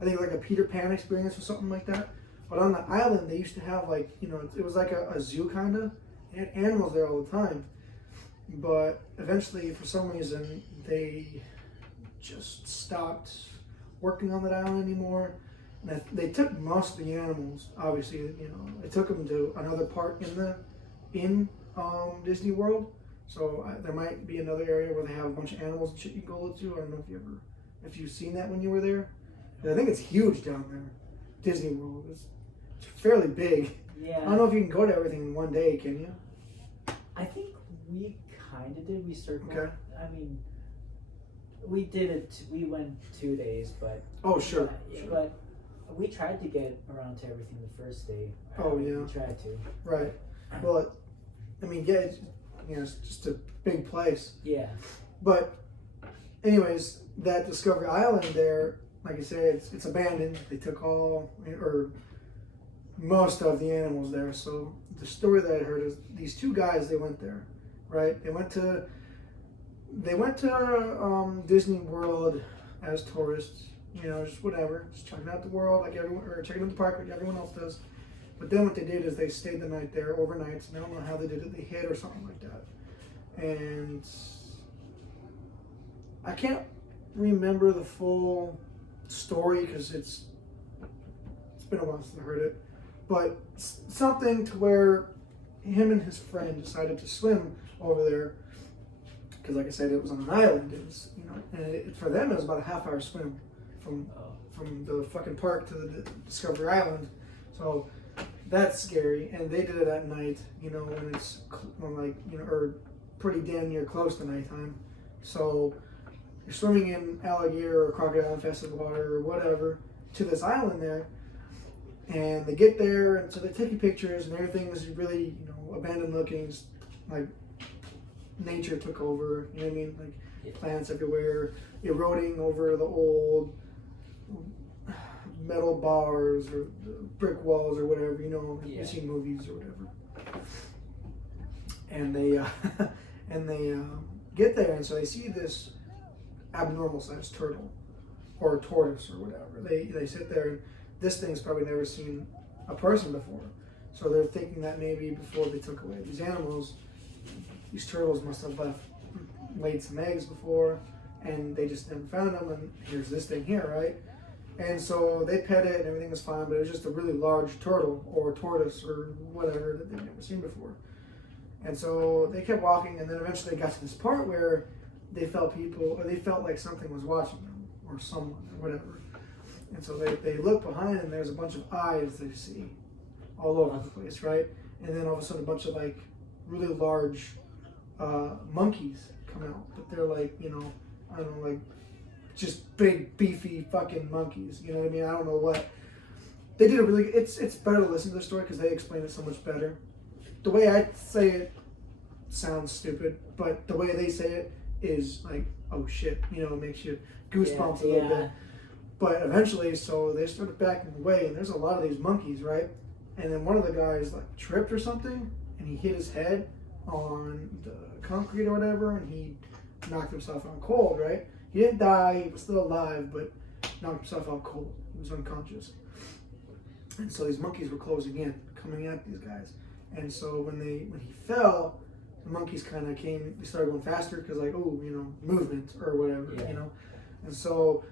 I think like a Peter Pan experience or something like that. But on the island they used to have like, it was like a zoo kind of. They had animals there all the time. But eventually, for some reason, they just stopped working on that island anymore. And they took most of the animals. Obviously, they took them to another park in Disney World. So there might be another area where they have a bunch of animals and shit you can go to. I don't know if you've seen that when you were there. I think it's huge down there. Disney World. It's fairly big. Yeah. I don't know if you can go to everything in one day. Can you? I think we kind of did. We circled. Okay. We did it. We went 2 days, but. Oh sure. Yeah, sure. But we tried to get around to everything the first day. Oh yeah. We tried to. Right. Well, it's just a big place. Yeah. But, anyways, that Discovery Island there, like I said, it's abandoned. They took all or most of the animals there. So the story that I heard is these 2 guys. They went there, right? They went to Disney World as tourists. Just whatever, just checking out the world like everyone, or checking out the park like everyone else does. But then what they did is they stayed the night there overnight. And I don't know how they did it. They hid or something like that. And I can't remember the full story because it's been a while since I heard it. But something to where him and his friend decided to swim over there. Because like I said, it was on an island. It was, and for them it was about a half-hour swim from from the fucking park to the Discovery Island. So that's scary. And they did it at night, you know, when it's like, you know, or pretty damn near close to nighttime. So you're swimming in alligator or crocodile infested water or whatever to this island there. And they get there, and so they're taking pictures, and everything is really, you know, abandoned looking, like nature took over. You know what I mean? Like plants everywhere, eroding over the old metal bars or brick walls or whatever. You know, you see movies or whatever. And they get there, and so they see this abnormal sized turtle or tortoise or whatever. They sit there, and this thing's probably never seen a person before. So they're thinking that maybe before they took away these animals, these turtles must have laid some eggs before, and they just never found them, and here's this thing here, right? And so they pet it, and everything was fine, but it was just a really large turtle or tortoise or whatever that they've never seen before. And so they kept walking, and then eventually they got to this part where they felt like something was watching them, or someone, or whatever. And so they look behind, and there's a bunch of eyes they see all over the place, right? And then all of a sudden a bunch of like really large monkeys come out. But they're like, you know, I don't know, like just big, beefy fucking monkeys. You know what I mean? I don't know what. They did a really, it's better to listen to the story because they explain it so much better. The way I say it sounds stupid, but the way they say it is like, oh shit, you know, it makes you goosebumps a little bit. But eventually, so they started backing away, and there's a lot of these monkeys, right? And then one of the guys like tripped or something, and he hit his head on the concrete or whatever, and he knocked himself out cold, right? He didn't die, he was still alive, but knocked himself out cold. He was unconscious. And so these monkeys were closing in, coming at these guys. And so when he fell, the monkeys kind of came, they started going faster because like, oh, you know, movement or whatever, you know? And so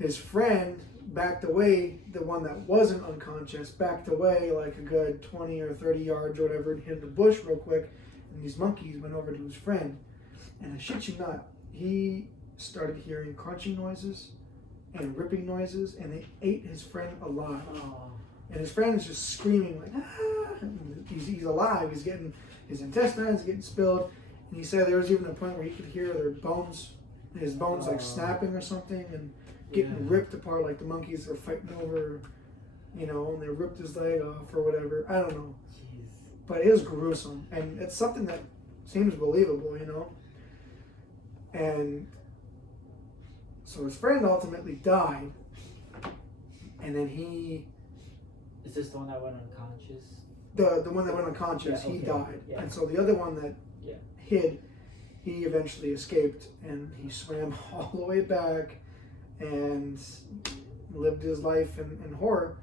his friend backed away, the one that wasn't unconscious, backed away like a good 20 or 30 yards or whatever, and hit the bush real quick, and these monkeys went over to his friend. And I shit you not, he started hearing crunching noises and ripping noises, and they ate his friend alive. Oh. And his friend is just screaming like, ah! He's alive, he's getting, his intestines getting spilled, and he said there was even a point where he could hear his bones like snapping or something, and getting ripped apart, like the monkeys are fighting over, you know, and they ripped his leg off or whatever. I don't know. Jeez. But it was gruesome, and it's something that seems believable, you know. And so his friend ultimately died, and then he... Is this the one that went unconscious? The one that went unconscious, he died. Yeah. And so the other one that hid, he eventually escaped, and he swam all the way back and lived his life in horror.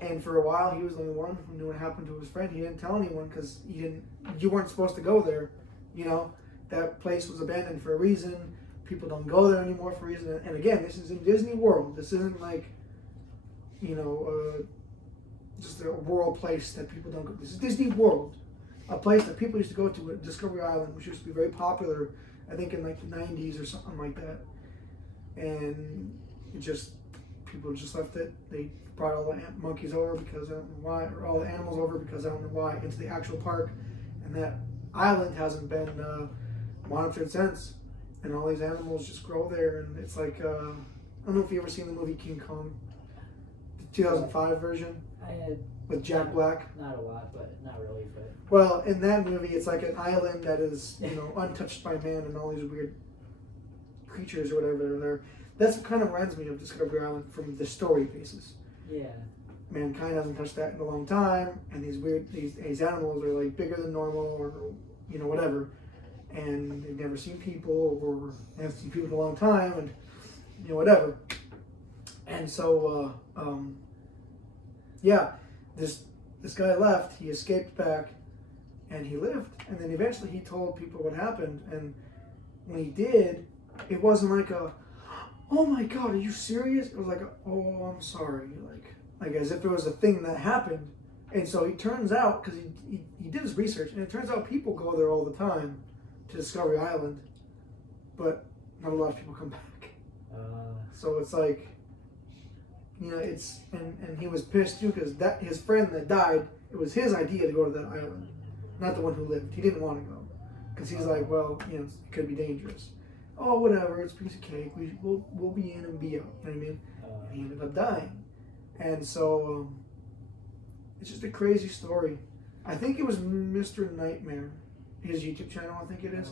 And for a while, he was the only one who knew what happened to his friend. He didn't tell anyone because you weren't supposed to go there. You know, that place was abandoned for a reason. People don't go there anymore for a reason. And again, this is in Disney World. This isn't like, you know, just a world place that people don't go. This is Disney World, a place that people used to go to at Discovery Island, which used to be very popular, I think in like the 90s or something like that. And people just left it. They brought all the monkeys over because I don't know why, or all the animals over because I don't know why, into the actual park. And that island hasn't been monitored since. And all these animals just grow there. And it's like, I don't know if you've ever seen the movie King Kong, the 2005 version. I had with Jack Black. Not a lot, but not really. But well, in that movie, it's like an island that is, you know, untouched by man, and all these weird creatures or whatever are there. That's what kind of reminds me of Discovery Island from the story basis. Yeah. Mankind hasn't touched that in a long time, and these animals are like bigger than normal, or you know, whatever, and they've never seen people, or they haven't seen people in a long time, and you know, whatever. And so this guy left, he escaped back, and he lived, and then eventually he told people what happened, and when he did, it wasn't like a, oh my God, are you serious? It was like, oh, I'm sorry, like as if it was a thing that happened. And so he turns out, because he did his research, and it turns out people go there all the time to Discovery Island, but not a lot of people come back. So it's like, You know, and he was pissed too because that his friend that died, it was his idea to go to that island, not the one who lived. He didn't want to go because he's like, well, you know, it could be dangerous. Oh, whatever, it's a piece of cake. We'll be in and be out. You know what I mean? And he ended up dying, and so it's just a crazy story. I think it was Mr. Nightmare, his YouTube channel. I think it is.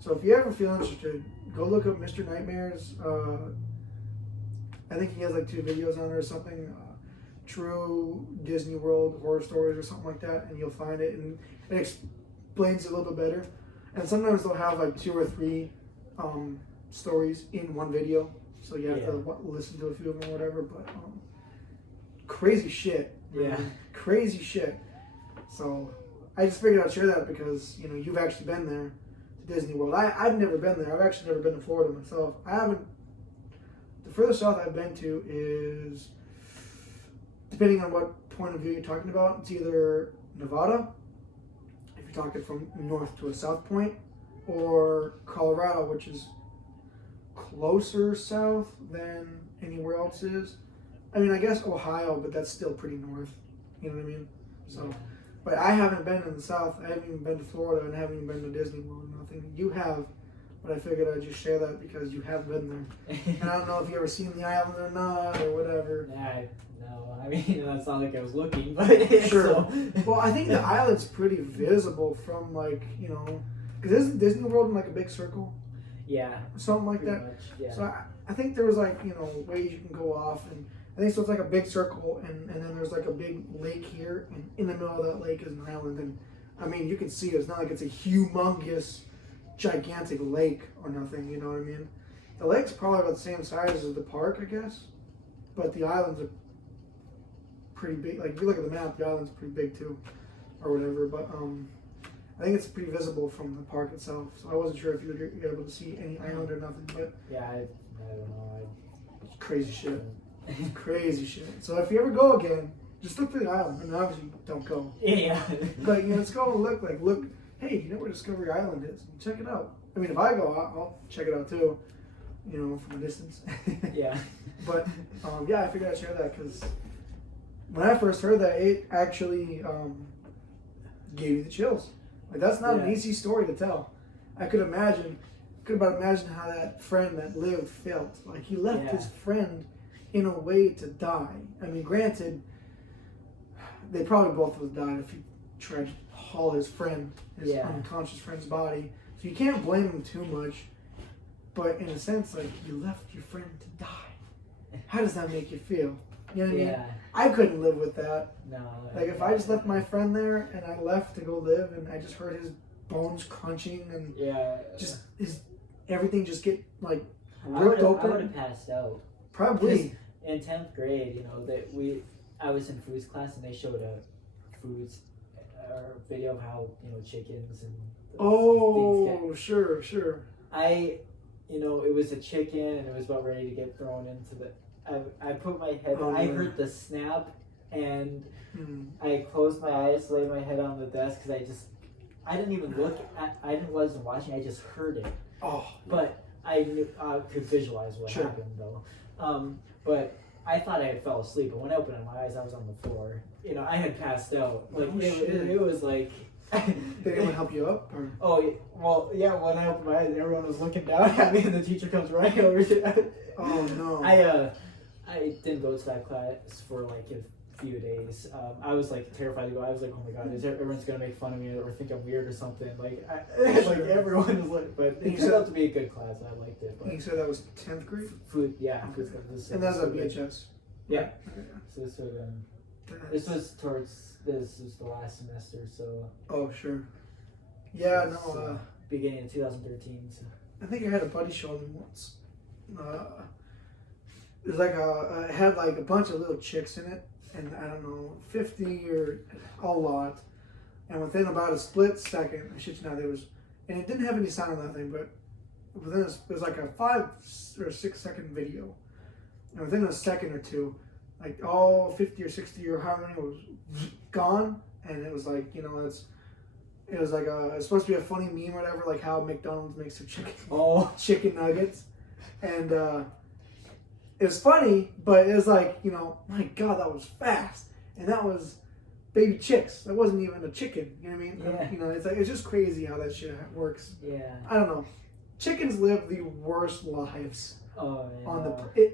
So if you ever feel interested, go look up Mr. Nightmare's. I think he has like 2 videos on it or something. True Disney World horror stories or something like that, and you'll find it, and it explains it a little bit better. And sometimes they'll have like 2 or 3 stories in one video, so you have to listen to a few of them or whatever. But crazy shit. Yeah. Crazy shit. So I just figured I'd share that because, you know, you've actually been there to Disney World. I've never been there. I've actually never been to Florida myself. I haven't. The furthest south I've been to is, depending on what point of view you're talking about, it's either Nevada, if you're talking from north to a south point, or Colorado, which is closer south than anywhere else is. I mean, I guess Ohio, but that's still pretty north. You know what I mean? So, but I haven't been in the south. I haven't even been to Florida, and I haven't even been to Disney World. Nothing. You have, but I figured I'd just share that because you have been there. And I don't know if you ever seen the island or not, or whatever. Yeah, no. I mean, it's not like I was looking, but sure. So. Well, I think the island's pretty visible from, like, you know, because isn't Disney World in like a big circle? Yeah. Something like that. Much, yeah. So I think there was like, you know, ways you can go off, and I think so. It's like a big circle, and then there's like a big lake here, and in the middle of that lake is an island. And I mean, you can see it's not like it's a humongous, gigantic lake or nothing. You know what I mean? The lake's probably about the same size as the park, I guess, but the islands are pretty big. Like if you look at the map, the island's pretty big too, or whatever. But I think it's pretty visible from the park itself. So I wasn't sure if you were able to see any island or nothing. But yeah, I don't know. It's crazy shit. It's crazy shit. So if you ever go again, just look for the island. I mean, obviously don't go. Yeah. But you know, let's go and look. Hey, you know where Discovery Island is? Check it out. I mean, if I go, I'll check it out too. You know, from a distance. Yeah. But yeah, I figured I'd share that because when I first heard that, it actually gave me the chills. Like that's not an easy story to tell. I could about imagine how that friend that lived felt. Like he left his friend in a way to die. I mean, granted, they probably both would have died if he tried to haul his unconscious friend's body. So you can't blame him too much. But in a sense, like, you left your friend to die. How does that make you feel? You know what I mean? I couldn't live with that. No. Like, if I just left my friend there and I left to go live and I just heard his bones crunching and just everything just get, like, ripped open. I would have passed out. Probably. In 10th grade, you know, I was in foods class and they showed a foods video of how, you know, chickens and things get. Sure. You know, it was a chicken and it was about ready to get thrown into the. I put my head. I heard the snap, and I closed my eyes, laid my head on the desk because I didn't even look. Wasn't watching. I just heard it. Oh. But I knew I could visualize what happened though. But I thought I had fell asleep, but when I opened my eyes, I was on the floor. You know, I had passed out. Like it was like. Did anyone help you up? Or? Oh, well, yeah, when I opened my eyes, everyone was looking down at me and the teacher comes running over to Oh, no. I didn't go to that class for like a few days. I was like terrified to go. I was like, oh my god, everyone's going to make fun of me or think I'm weird or something. Like, like everyone was like, but it turned out to be a good class. I liked it. But you said that was 10th grade? Food class. And that was at BHS? Yeah. So this was the last semester, so. Oh, sure. Yeah, no. Beginning of 2013. So. I think I had a buddy show me once. It was like it had like a bunch of little chicks in it, and I don't know, 50 or a lot. And within about a split second, I shit you not, there was, and it didn't have any sound or nothing, but within it was like a 5 or 6 second video. And within a second or two, like all 50 or 60 or how many was gone, and it was like, you know, it was like it's supposed to be a funny meme or whatever, like how McDonald's makes their chicken nuggets, and it was funny, but it was like, my God, that was fast, and that was baby chicks. That wasn't even a chicken. You know what I mean? Yeah. It's like it's just crazy how that shit works. Yeah. I don't know. Chickens live the worst lives Oh, on yeah.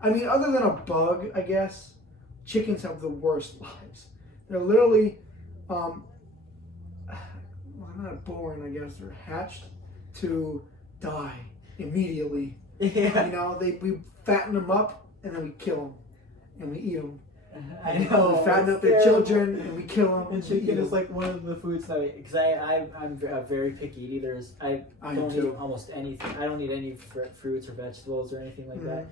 I mean, other than a bug, I guess, chickens have the worst lives. They're literally, well, they're not born, I guess. They're hatched to die immediately. Yeah. We fatten them up and then we kill them and we eat them. I know. We fatten up their children and we kill them. And chicken is like one of the foods that because I'm a very picky eater. I don't eat almost anything. I don't eat any fruits or vegetables or anything like that.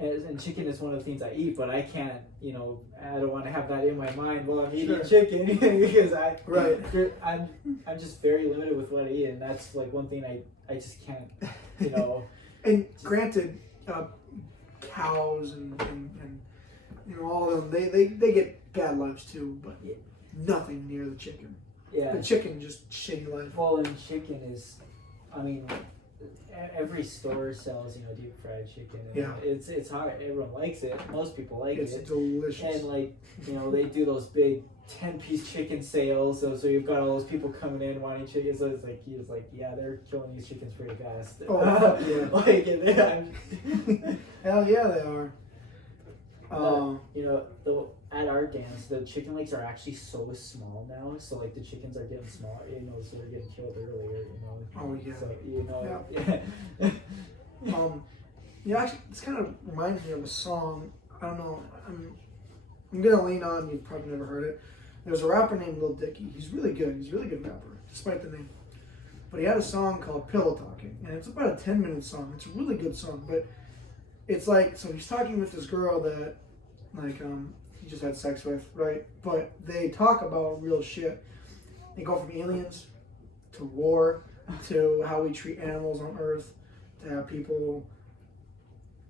And chicken is one of the things I eat, but I can't. I don't want to have that in my mind while I'm eating chicken because I'm just very limited with what I eat, and that's like one thing I just can't. And granted, cows and all of them, they get bad lives too, but nothing near the chicken. Yeah. The chicken just shitty life. Well, and chicken is, I mean, every store sells deep fried chicken. And it's hard. Everyone likes it. Most people like it. It's delicious. And they do those big 10-piece chicken sales. So you've got all those people coming in wanting chicken. So it's like he's like, yeah, they're killing these chickens pretty fast. Oh yeah. Hell yeah, they are. At our dance, the chicken legs are actually so small now. So like the chickens are getting small, so they're getting killed earlier. Oh yeah. So yeah. Actually, this kind of reminds me of a song. I don't know. I'm gonna lean on. You've probably never heard it. There's a rapper named Lil Dicky. He's really good. He's a really good rapper, despite the name. But he had a song called Pillow Talking, and it's about a 10-minute song. It's a really good song, but it's like, so he's talking with this girl that, he just had sex with, right? But they talk about real shit. They go from aliens to war to how we treat animals on Earth to how people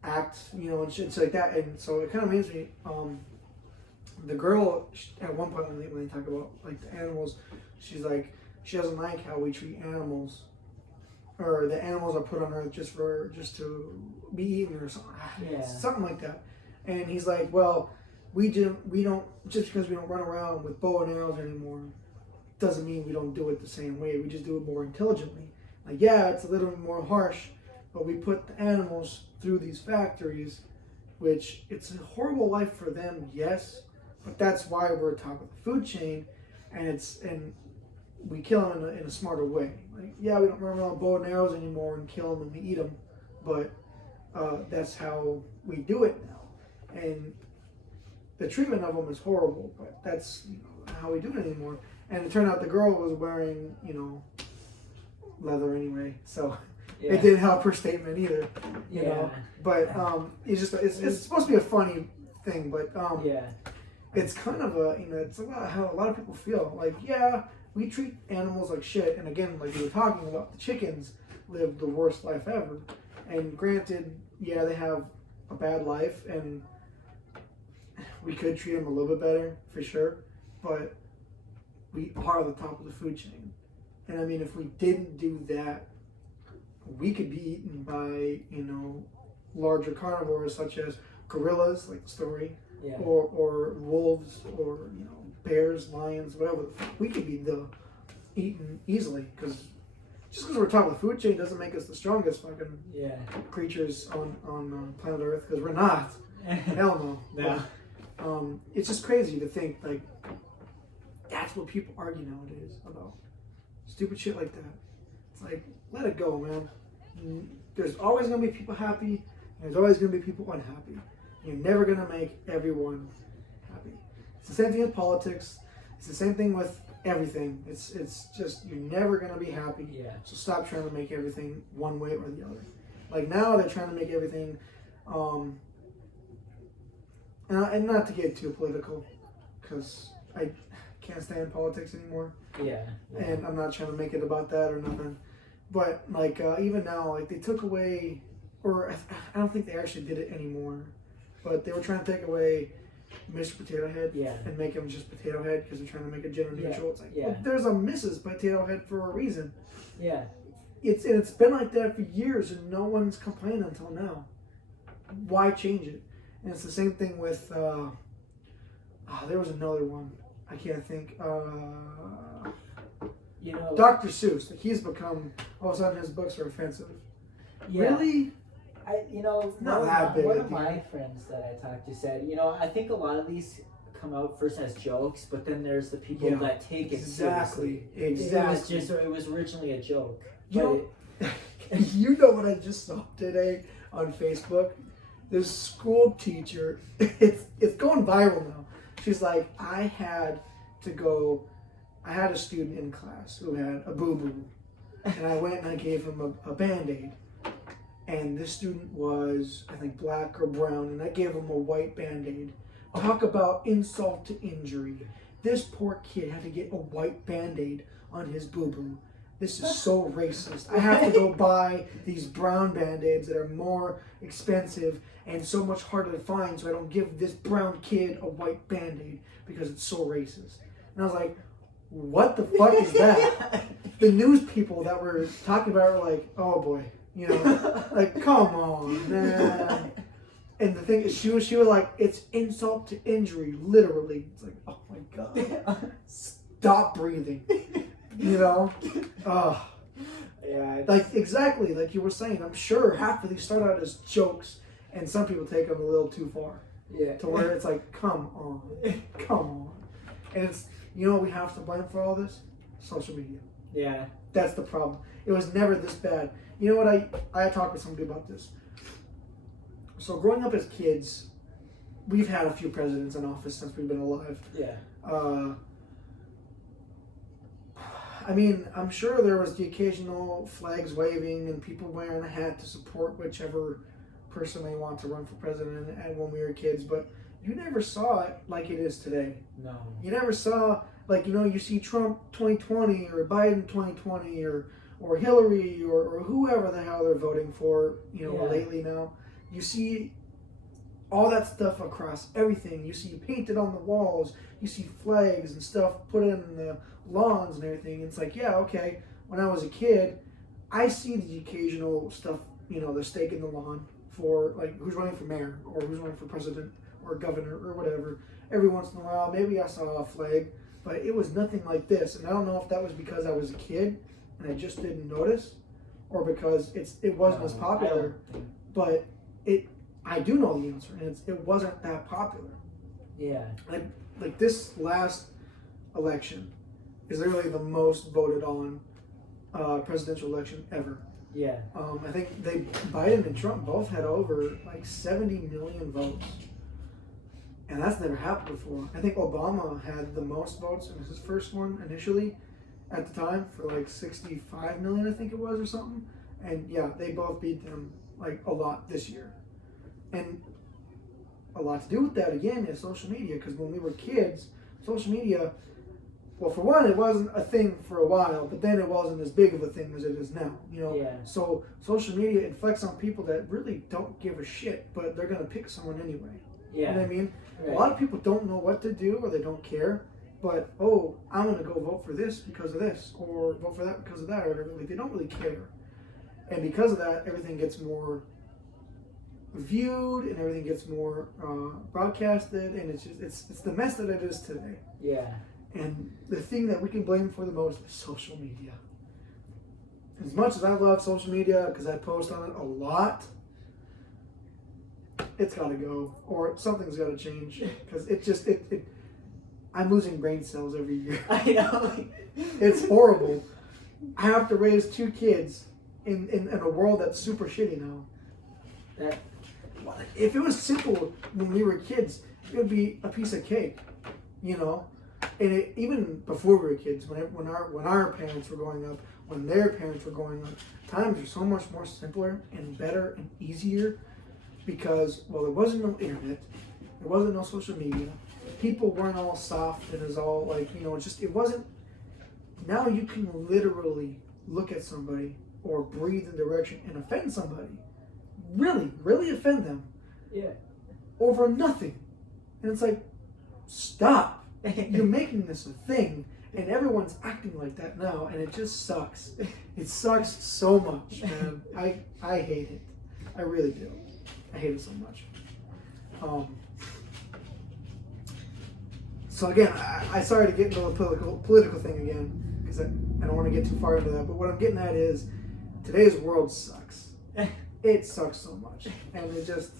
act, and shit like that. And so it kind of makes me, the girl at one point when they talk about like the animals, she's like, she doesn't like how we treat animals, or the animals are put on Earth just to be eaten or something, something like that. And he's like, well, we don't just because we don't run around with bow and arrows anymore, doesn't mean we don't do it the same way. We just do it more intelligently. Like, yeah, it's a little more harsh, but we put the animals through these factories, which it's a horrible life for them, yes, but that's why we're top of the food chain, and we kill them in a smarter way. Like, yeah, we don't run around with bow and arrows anymore and kill them and we eat them, but that's how we do it now. And the treatment of them is horrible, but that's how we do it anymore. And it turned out the girl was wearing, leather anyway, so it didn't help her statement either, you know. But it's supposed to be a funny thing, but it's kind of it's how a lot of people feel. Like, yeah, we treat animals like shit, and again, like we were talking about, the chickens live the worst life ever. And granted, yeah, they have a bad life, and we could treat them a little bit better for sure, but we are the top of the food chain. And I mean, if we didn't do that, we could be eaten by larger carnivores such as gorillas, like the story, or wolves, or bears, lions, whatever. We could be eaten easily, because just because we're top of the food chain doesn't make us the strongest fucking creatures on planet Earth, because we're not. Hell no. No. But, it's just crazy to think like that's what people argue nowadays about. Stupid shit like that. It's like, let it go, man. There's always going to be people happy, and there's always going to be people unhappy. You're never going to make everyone happy. It's the same thing with politics. It's the same thing with everything. It's just, you're never going to be happy. Yeah. So stop trying to make everything one way or the other. Like now they're trying to make everything, and not to get too political, because I can't stand politics anymore. Yeah. And I'm not trying to make it about that or nothing. But like even now, like they took away, or I don't think they actually did it anymore, but they were trying to take away Mr. Potato Head and make him just Potato Head because they're trying to make it gender neutral. It's like, well, there's a Mrs. Potato Head for a reason. Yeah. It's been like that for years and no one's complaining until now. why change it? And it's the same thing with, there was another one. I can't think. Dr. Seuss. Like, he's become, all of a sudden his books are offensive. Yeah. Really? Not that big. One of my friends that I talked to said, I think a lot of these come out first as jokes, but then there's the people that take it seriously. Exactly. It was originally a joke. You know what I just saw today on Facebook? This school teacher, it's going viral now. She's like, I had a student in class who had a boo-boo, and I went and I gave him a Band-Aid. And this student was, I think, black or brown, and I gave him a white Band-Aid. Talk about insult to injury. This poor kid had to get a white Band-Aid on his boo-boo. This is so racist. I have to go buy these brown Band-Aids that are more expensive and so much harder to find, so I don't give this brown kid a white Band-Aid because it's so racist. And I was like, what the fuck is that? The news people that were talking about it were like, oh boy, like, come on, man. And the thing is, she was like, it's insult to injury, literally. It's like, oh my God, stop breathing, Yeah. Like, exactly, like you were saying, I'm sure half of these start out as jokes, and some people take them a little too far. Yeah. To where it's like, come on. And it's, what we have to blame for all this? Social media. Yeah. That's the problem. It was never this bad. You know what, I talked with somebody about this. So growing up as kids, we've had a few presidents in office since we've been alive. Yeah. I'm sure there was the occasional flags waving and people wearing a hat to support whichever person they want to run for president and when we were kids, but you never saw it like it is today. No. You never saw, like, you see Trump 2020 or Biden 2020 or Hillary or whoever the hell they're voting for, lately now. You see all that stuff across everything. You see painted on the walls. You see flags and stuff put in the lawns and everything. It's like, yeah, okay. When I was a kid, I see the occasional stuff, the stake in the lawn for, like, who's running for mayor or who's running for president or governor or whatever. Every once in a while, maybe I saw a flag, but it was nothing like this. And I don't know if that was because I was a kid and I just didn't notice, or because it wasn't as popular. But I do know the answer, and it wasn't that popular. Yeah. Like this last election is literally the most voted on presidential election ever. Yeah. I think Biden and Trump both had over like 70 million votes. And that's never happened before. I think Obama had the most votes. It was his first one initially at the time for like 65 million, I think it was, or something. And yeah, they both beat them like a lot this year. And a lot to do with that, again, is social media. Because when we were kids, social media, well, for one, it wasn't a thing for a while, but then it wasn't as big of a thing as it is now. Yeah. So social media inflects on people that really don't give a shit, but they're going to pick someone anyway. Yeah. You know what I mean? Right. A lot of people don't know what to do, or they don't care. But, I'm going to go vote for this because of this, or vote for that because of that, or whatever. Like, they don't really care. And because of that, everything gets more viewed, and everything gets more broadcasted, and it's the mess that it is today. Yeah. And the thing that we can blame for the most is social media. As much as I love social media, because I post on it a lot, it's got to go, or something's got to change, because I'm losing brain cells every year. I know. It's horrible. I have to raise 2 kids in a world that's super shitty now. If it was simple when we were kids, it would be a piece of cake, And even before we were kids, when our parents were growing up, when their parents were growing up, times were so much more simpler and better and easier because, well, there wasn't no internet, there wasn't no social media, people weren't all soft and it was all like, it wasn't. Now you can literally look at somebody or breathe in direction and offend somebody. Really, really offend them. Yeah. Over nothing. And it's like, stop. You're making this a thing, and everyone's acting like that now, and it just sucks. It sucks so much, man. I hate it. I really do. I hate it so much. So again, I sorry to get into the political thing again, because I don't want to get too far into that. But what I'm getting at is today's world sucks. It sucks so much, and it just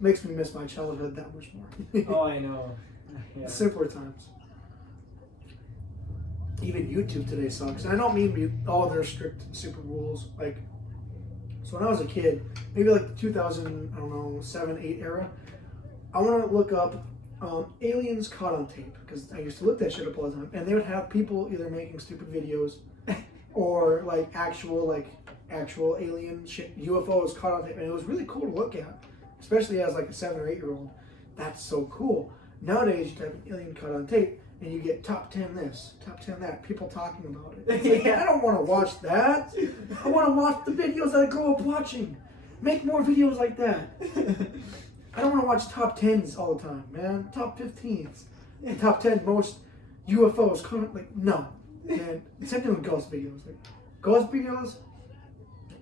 makes me miss my childhood that much more. Oh, I know. Yeah. Simpler times. Even YouTube today sucks. And I don't mean all their strict super rules. Like, so when I was a kid, maybe like the 2007, 8 era, I want to look up aliens caught on tape, because I used to look that shit up all the time, and they would have people either making stupid videos or like actual alien shit, UFOs caught on tape, and it was really cool to look at, especially as like a 7 or 8 year old. That's so cool. Nowadays, you type an alien caught on tape, and you get top 10 this, top 10 that, people talking about it. It's like, I don't want to watch that. I want to watch the videos that I grew up watching. Make more videos like that. I don't want to watch top 10s all the time, man. Top 15s. And top 10 most UFOs. Like, no. Man, same thing with ghost videos. Like, ghost videos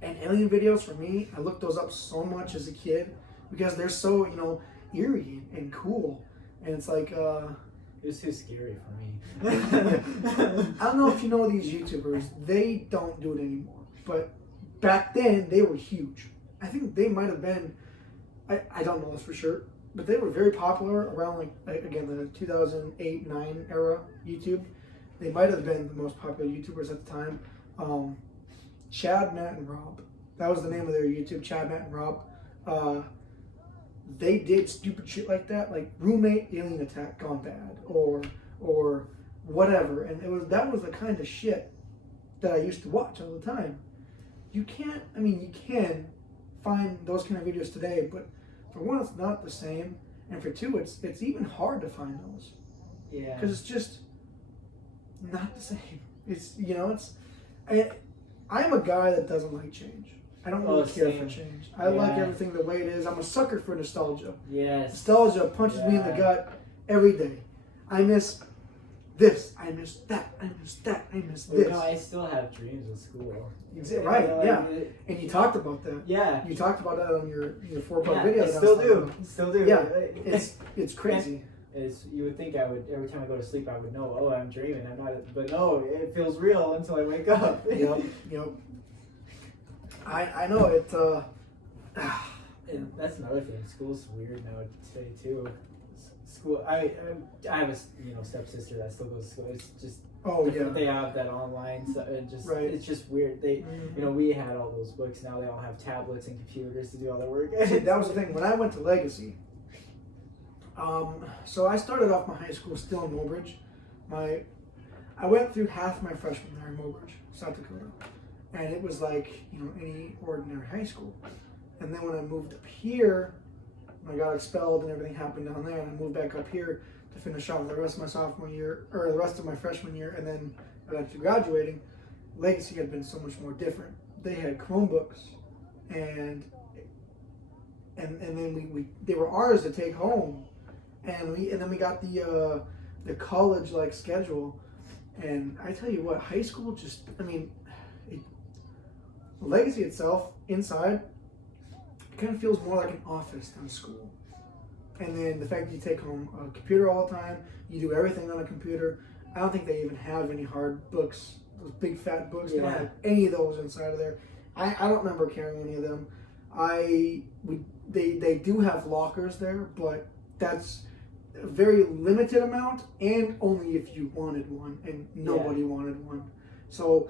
and alien videos, for me, I looked those up so much as a kid because they're so, eerie and cool. And it's like, it was too scary for me. I don't know if you know these YouTubers. They don't do it anymore. But back then, they were huge. I think they might have been, I don't know this for sure, but they were very popular around, like again, the 2008-9 era YouTube. They might have been the most popular YouTubers at the time. Chad, Matt, and Rob. That was the name of their YouTube, Chad, Matt, and Rob. They did stupid shit like that, like roommate alien attack gone bad, or whatever, and that was the kind of shit that I used to watch all the time. You can find those kind of videos today, but for one, it's not the same, and for two, it's even hard to find those. Yeah. Because it's just not the same. I'm a guy that doesn't like change. I don't really care for change. I like everything the way it is. I'm a sucker for nostalgia. Yes. Nostalgia punches me in the gut every day. I miss this. I miss that. I miss that. I miss this. I still have dreams of school. Right, yeah. And you talked about that. Yeah. You talked about that on your 4-part video. I still do. Still do. Yeah. It's crazy. You would think I would, every time I go to sleep, I would know, oh, I'm dreaming. I'm not, but no, it feels real until I wake up. Yep. I know it. And that's another thing. School's weird now today too. School. I have a stepsister that still goes to school. It's just they have that online stuff. It's just weird. They we had all those books. Now they all have tablets and computers to do all their work. See, that was the thing when I went to Legacy. So I started off my high school still in Mobridge. I went through half my freshman year in Mobridge, South Dakota. And it was like, any ordinary high school. And then when I moved up here, when I got expelled and everything happened down there, and I moved back up here to finish off the rest of my sophomore year, or the rest of my freshman year, and then eventually graduating, Legacy had been so much more different. They had Chromebooks, and then they were ours to take home, and then we got the college like schedule, and I tell you what, high school just, Legacy itself, inside, it kind of feels more like an office than a school. And then the fact that you take home a computer all the time, you do everything on a computer. I don't think they even have any hard books, those big fat books. They don't have any of those inside of there. I don't remember carrying any of them. They do have lockers there, but that's a very limited amount, and only if you wanted one, and nobody wanted one. So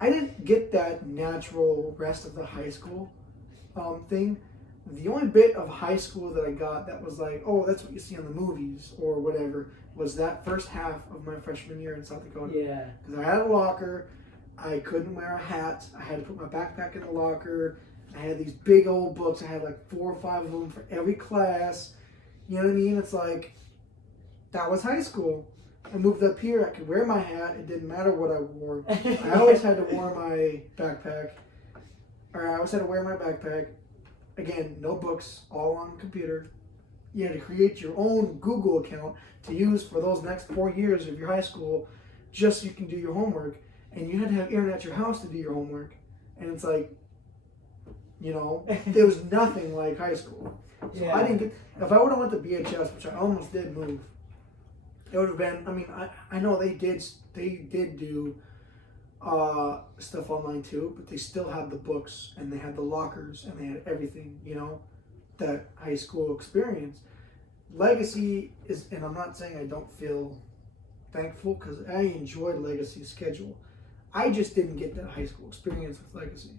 I didn't get that natural rest of the high school thing. The only bit of high school that I got that was like, oh, that's what you see in the movies or whatever, was that first half of my freshman year in South Dakota. Yeah. Because I had a locker, I couldn't wear a hat, I had to put my backpack in the locker, I had these big old books, I had like 4 or 5 of them for every class. You know what I mean? It's like, that was high school. I moved up here, I could wear my hat, it didn't matter what I wore. I always had to wear my backpack. Again, no books, all on the computer. You had to create your own Google account to use for those next 4 years of your high school, just so you can do your homework. And you had to have internet at your house to do your homework. And it's like, You know, there was nothing like high school. So Yeah. I didn't get. If I would have went to BHS, which I almost did move, it would have been. I mean, I know they did do stuff online too, but they still had the books and they had the lockers and they had everything. You know, that high school experience. Legacy is, and I'm not saying I don't feel thankful because I enjoyed Legacy's schedule. I just didn't get that high school experience with Legacy.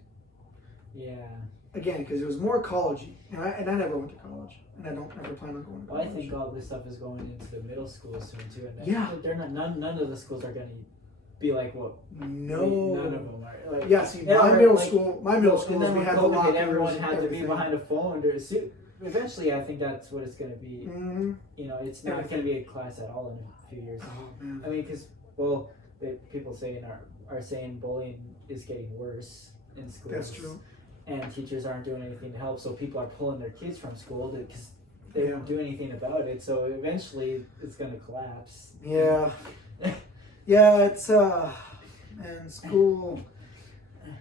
Yeah. Again, because it was more collegey, and I never went to college, and I don't ever plan on going to Well, college. I think all this stuff is going into the middle school soon too, and Yeah. they're not. None of the schools are going to be like what. No. None of them are. Like, Yeah, see, yeah, my right, middle like, school, and then we when had the COVID hit, lockers everyone and had to be everything. behind a phone. Eventually, I think that's what it's going to be. Mm-hmm. You know, it's not going to be a class at all in a few years. Oh, man. I mean, because people are saying bullying is getting worse in schools. That's true. And teachers aren't doing anything to help, so people are pulling their kids from school because they Yeah. don't do anything about it. So eventually, it's going to collapse. Yeah. Yeah, it's, man, school.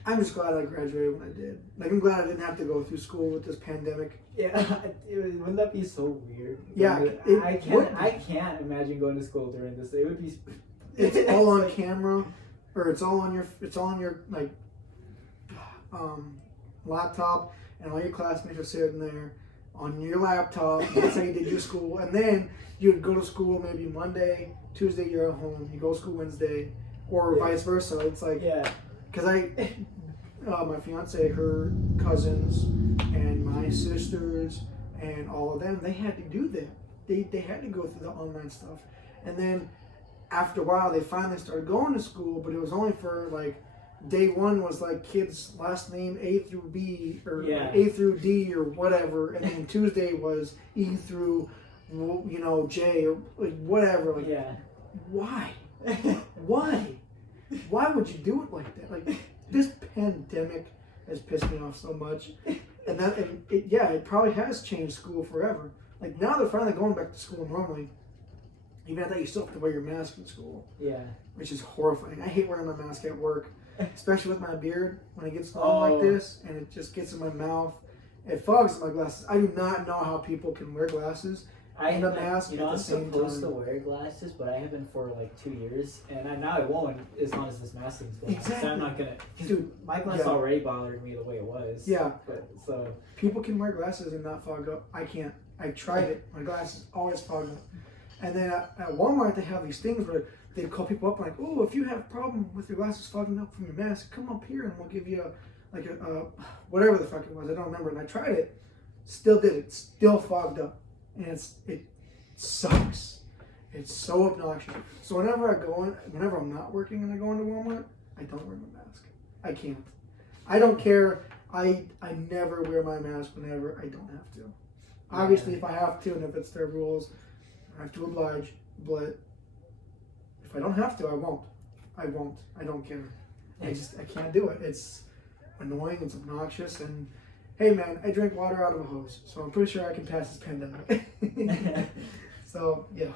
I'm just glad I graduated when I did. Like, I'm glad I didn't have to go through school with this pandemic. Yeah, wouldn't that be so weird? Yeah, I can't imagine going to school during this. It would be. It's all on camera, or it's all on your like, laptop, and all your classmates are sitting there on your laptop. That's how you did your school, and then you'd go to school maybe Monday, Tuesday you're at home. You go to school Wednesday, or vice versa. It's like, Yeah. because my fiance, her cousins, and my sisters, and all of them, they had to do that. They had to go through the online stuff, and then after a while, they finally started going to school, but it was only for like. Day one was like kids' last name A through B or A through D or whatever, and then Tuesday was E through, J or like whatever. Like, why? Why would you do it like that? Like, this pandemic has pissed me off so much, and it probably has changed school forever. Like, now they're finally going back to school normally. Even at that, you still have to wear your mask in school. Yeah. Which is horrifying. I hate wearing my mask at work. Especially with my beard, when it gets long like this and it just gets in my mouth, it fogs my glasses. I do not know how people can wear glasses and a mask at the same time. I'm supposed to wear glasses, but I haven't for like 2 years, and now I won't as long as this mask thing's going on. Exactly. So I'm not gonna. Dude, my glasses already bothered me the way it was. Yeah. But so people can wear glasses and not fog up. I can't. I've tried it. My glasses always fog up. And then at Walmart, they have these things where they call people up like, oh, if you have a problem with your glasses fogging up from your mask, come up here and we'll give you a whatever the fuck it was. I don't remember. And I tried it, still did it, still fogged up, and it sucks. It's so obnoxious. So whenever I'm not working and I go into Walmart, I don't wear my mask. I can't. I don't care. I never wear my mask whenever I don't have to. Obviously, if I have to and if it's their rules, I have to oblige, but if I don't have to, I won't. I don't care. I can't do it. It's annoying, it's obnoxious, and hey man, I drink water out of a hose, so I'm pretty sure I can pass this pandemic. So, yeah.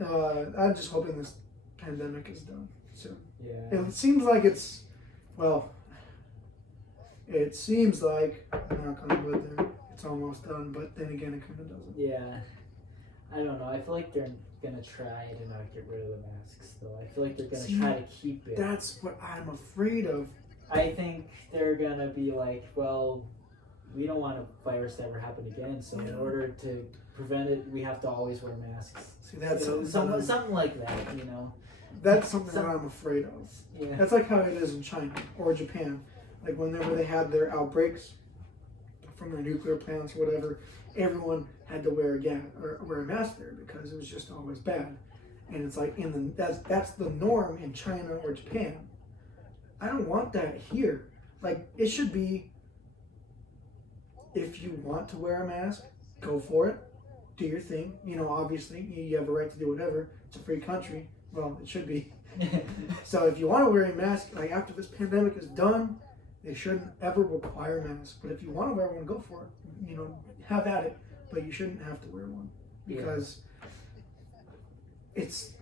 I'm just hoping this pandemic is done soon. yeah. It seems like it seems like, I'm not going to go there, it's almost done, but then again, it kind of doesn't. Yeah. I don't know. I feel like they're gonna try to not get rid of the masks, though. I feel like they're gonna try to keep it. That's what I'm afraid of. I think they're gonna be like, well, we don't want a virus to ever happen again, so in order to prevent it, we have to always wear masks. See, that's something like that, you know. That's something that I'm afraid of. Yeah. That's like how it is in China or Japan. Like whenever they had their outbreaks from their nuclear plants or whatever, everyone had to wear a mask there because it was just always bad. And it's like that's the norm in China or Japan. I don't want that here. Like, it should be, if you want to wear a mask, go for it. Do your thing. You know, obviously, you have a right to do whatever. It's a free country. Well, it should be. So if you want to wear a mask, like after this pandemic is done, they shouldn't ever require masks. But if you want to wear one, go for it. You know, have at it. But you shouldn't have to wear one because it's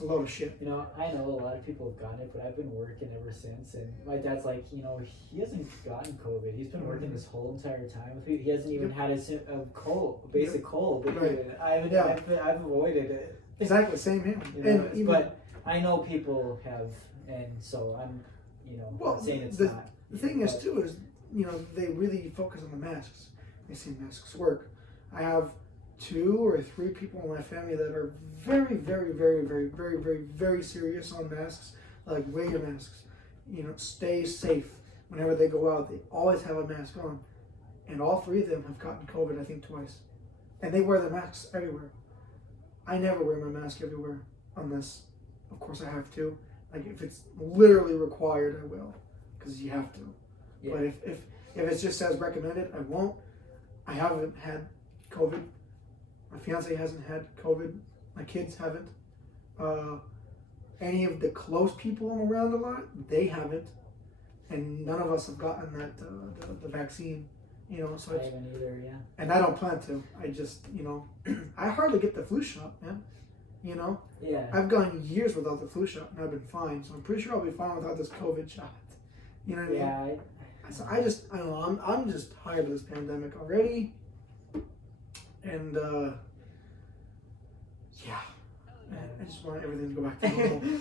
It's a load of shit. You know, I know a lot of people have gotten it, but I've been working ever since. And my dad's like, you know, he hasn't gotten COVID. He's been working this whole entire time with me. He hasn't even had a cold, basic cold. Right. I've avoided it. Exactly, same here. You know, but I know people have, and so I'm, you know, not saying it's not. The thing is, too, is, you know, they really focus on the masks. They see masks work. I have 2 or 3 people in my family that are very, very, very, very, very, very, very serious on masks. Like, wear your masks. You know, stay safe. Whenever they go out, they always have a mask on. And all 3 of them have gotten COVID, I think, twice. And they wear their masks everywhere. I never wear my mask everywhere, unless, of course, I have to. Like, if it's literally required, I will, because you have to. Yeah. But if it's just as recommended, I won't. I haven't had COVID. My fiance hasn't had COVID. My kids haven't. Any of the close people I'm around a lot, they haven't. And none of us have gotten that the vaccine. You know, so I haven't either, yeah. And I don't plan to. I just, you know, I hardly get the flu shot, man. You know? Yeah. I've gone years without the flu shot and I've been fine. So I'm pretty sure I'll be fine without this COVID shot. You know what I mean? Yeah. So I don't know, I'm just tired of this pandemic already. And yeah. I just want everything to go back to normal.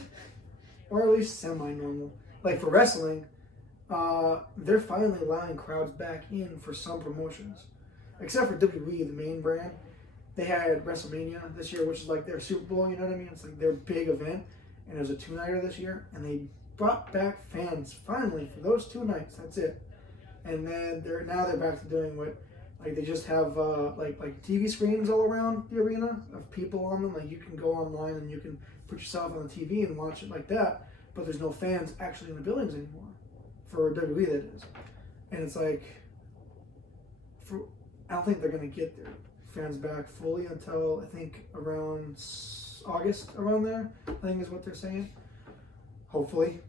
Or at least semi-normal. Like for wrestling, they're finally allowing crowds back in for some promotions. Except for WWE, the main brand. They had WrestleMania this year, which is like their Super Bowl, you know what I mean? It's like their big event. And it was a 2-nighter this year. And they brought back fans, finally, for those 2 nights. That's it. And then they're back to doing what, like they just have like TV screens all around the arena of people on them. Like you can go online and you can put yourself on the TV and watch it like that. But there's no fans actually in the buildings anymore. For WWE, that is. And it's like, I don't think they're going to get their fans back fully until, I think, around August, around there, I think is what they're saying. Hopefully.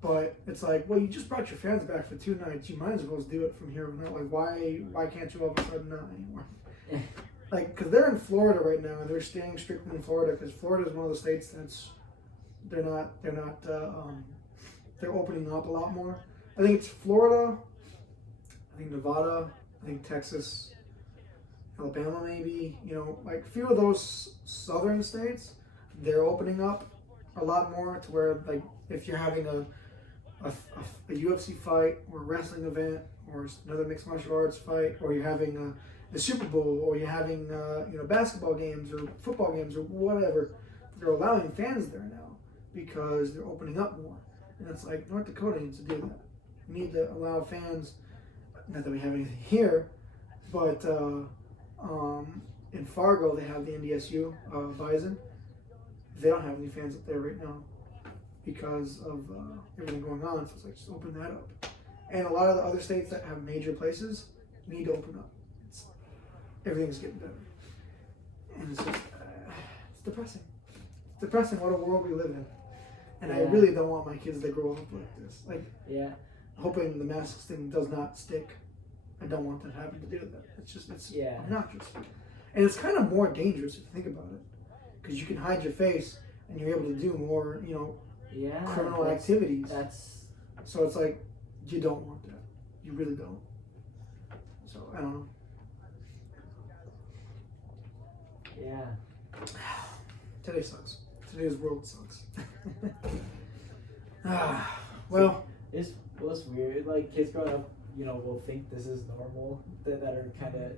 But it's like, well, you just brought your fans back for 2 nights. You might as well do it from here on out. Like, why can't you all of a sudden not anymore? Like, because they're in Florida right now, and they're staying strictly in Florida, because Florida is one of the states that's, they're opening up a lot more. I think it's Florida, I think Nevada, I think Texas, Alabama maybe, you know, like a few of those southern states, they're opening up a lot more to where, like, if you're having a UFC fight or a wrestling event or another mixed martial arts fight, or you're having the Super Bowl, or you're having basketball games or football games or whatever, they're allowing fans there now because they're opening up more. And it's like North Dakota needs to do that. We need to allow fans, not that we have anything here, but in Fargo they have the NDSU Bison. They don't have any fans up there right now because of everything going on. So it's like, just open that up. And a lot of the other states that have major places need to open up. Everything's getting better. And it's just, it's depressing. It's depressing what a world we live in. And I really don't want my kids to grow up like this. Like, hoping the masks thing does not stick. I don't want that having to do with that. It's just, it's obnoxious. And it's kind of more dangerous if you think about it. Because you can hide your face and you're able to do more, criminal activities. So it's like, you don't want that. You really don't. So, I don't know. Yeah. Today sucks. Today's world sucks. Well, it's weird. Like, kids growing up, will think this is normal. That are kind of,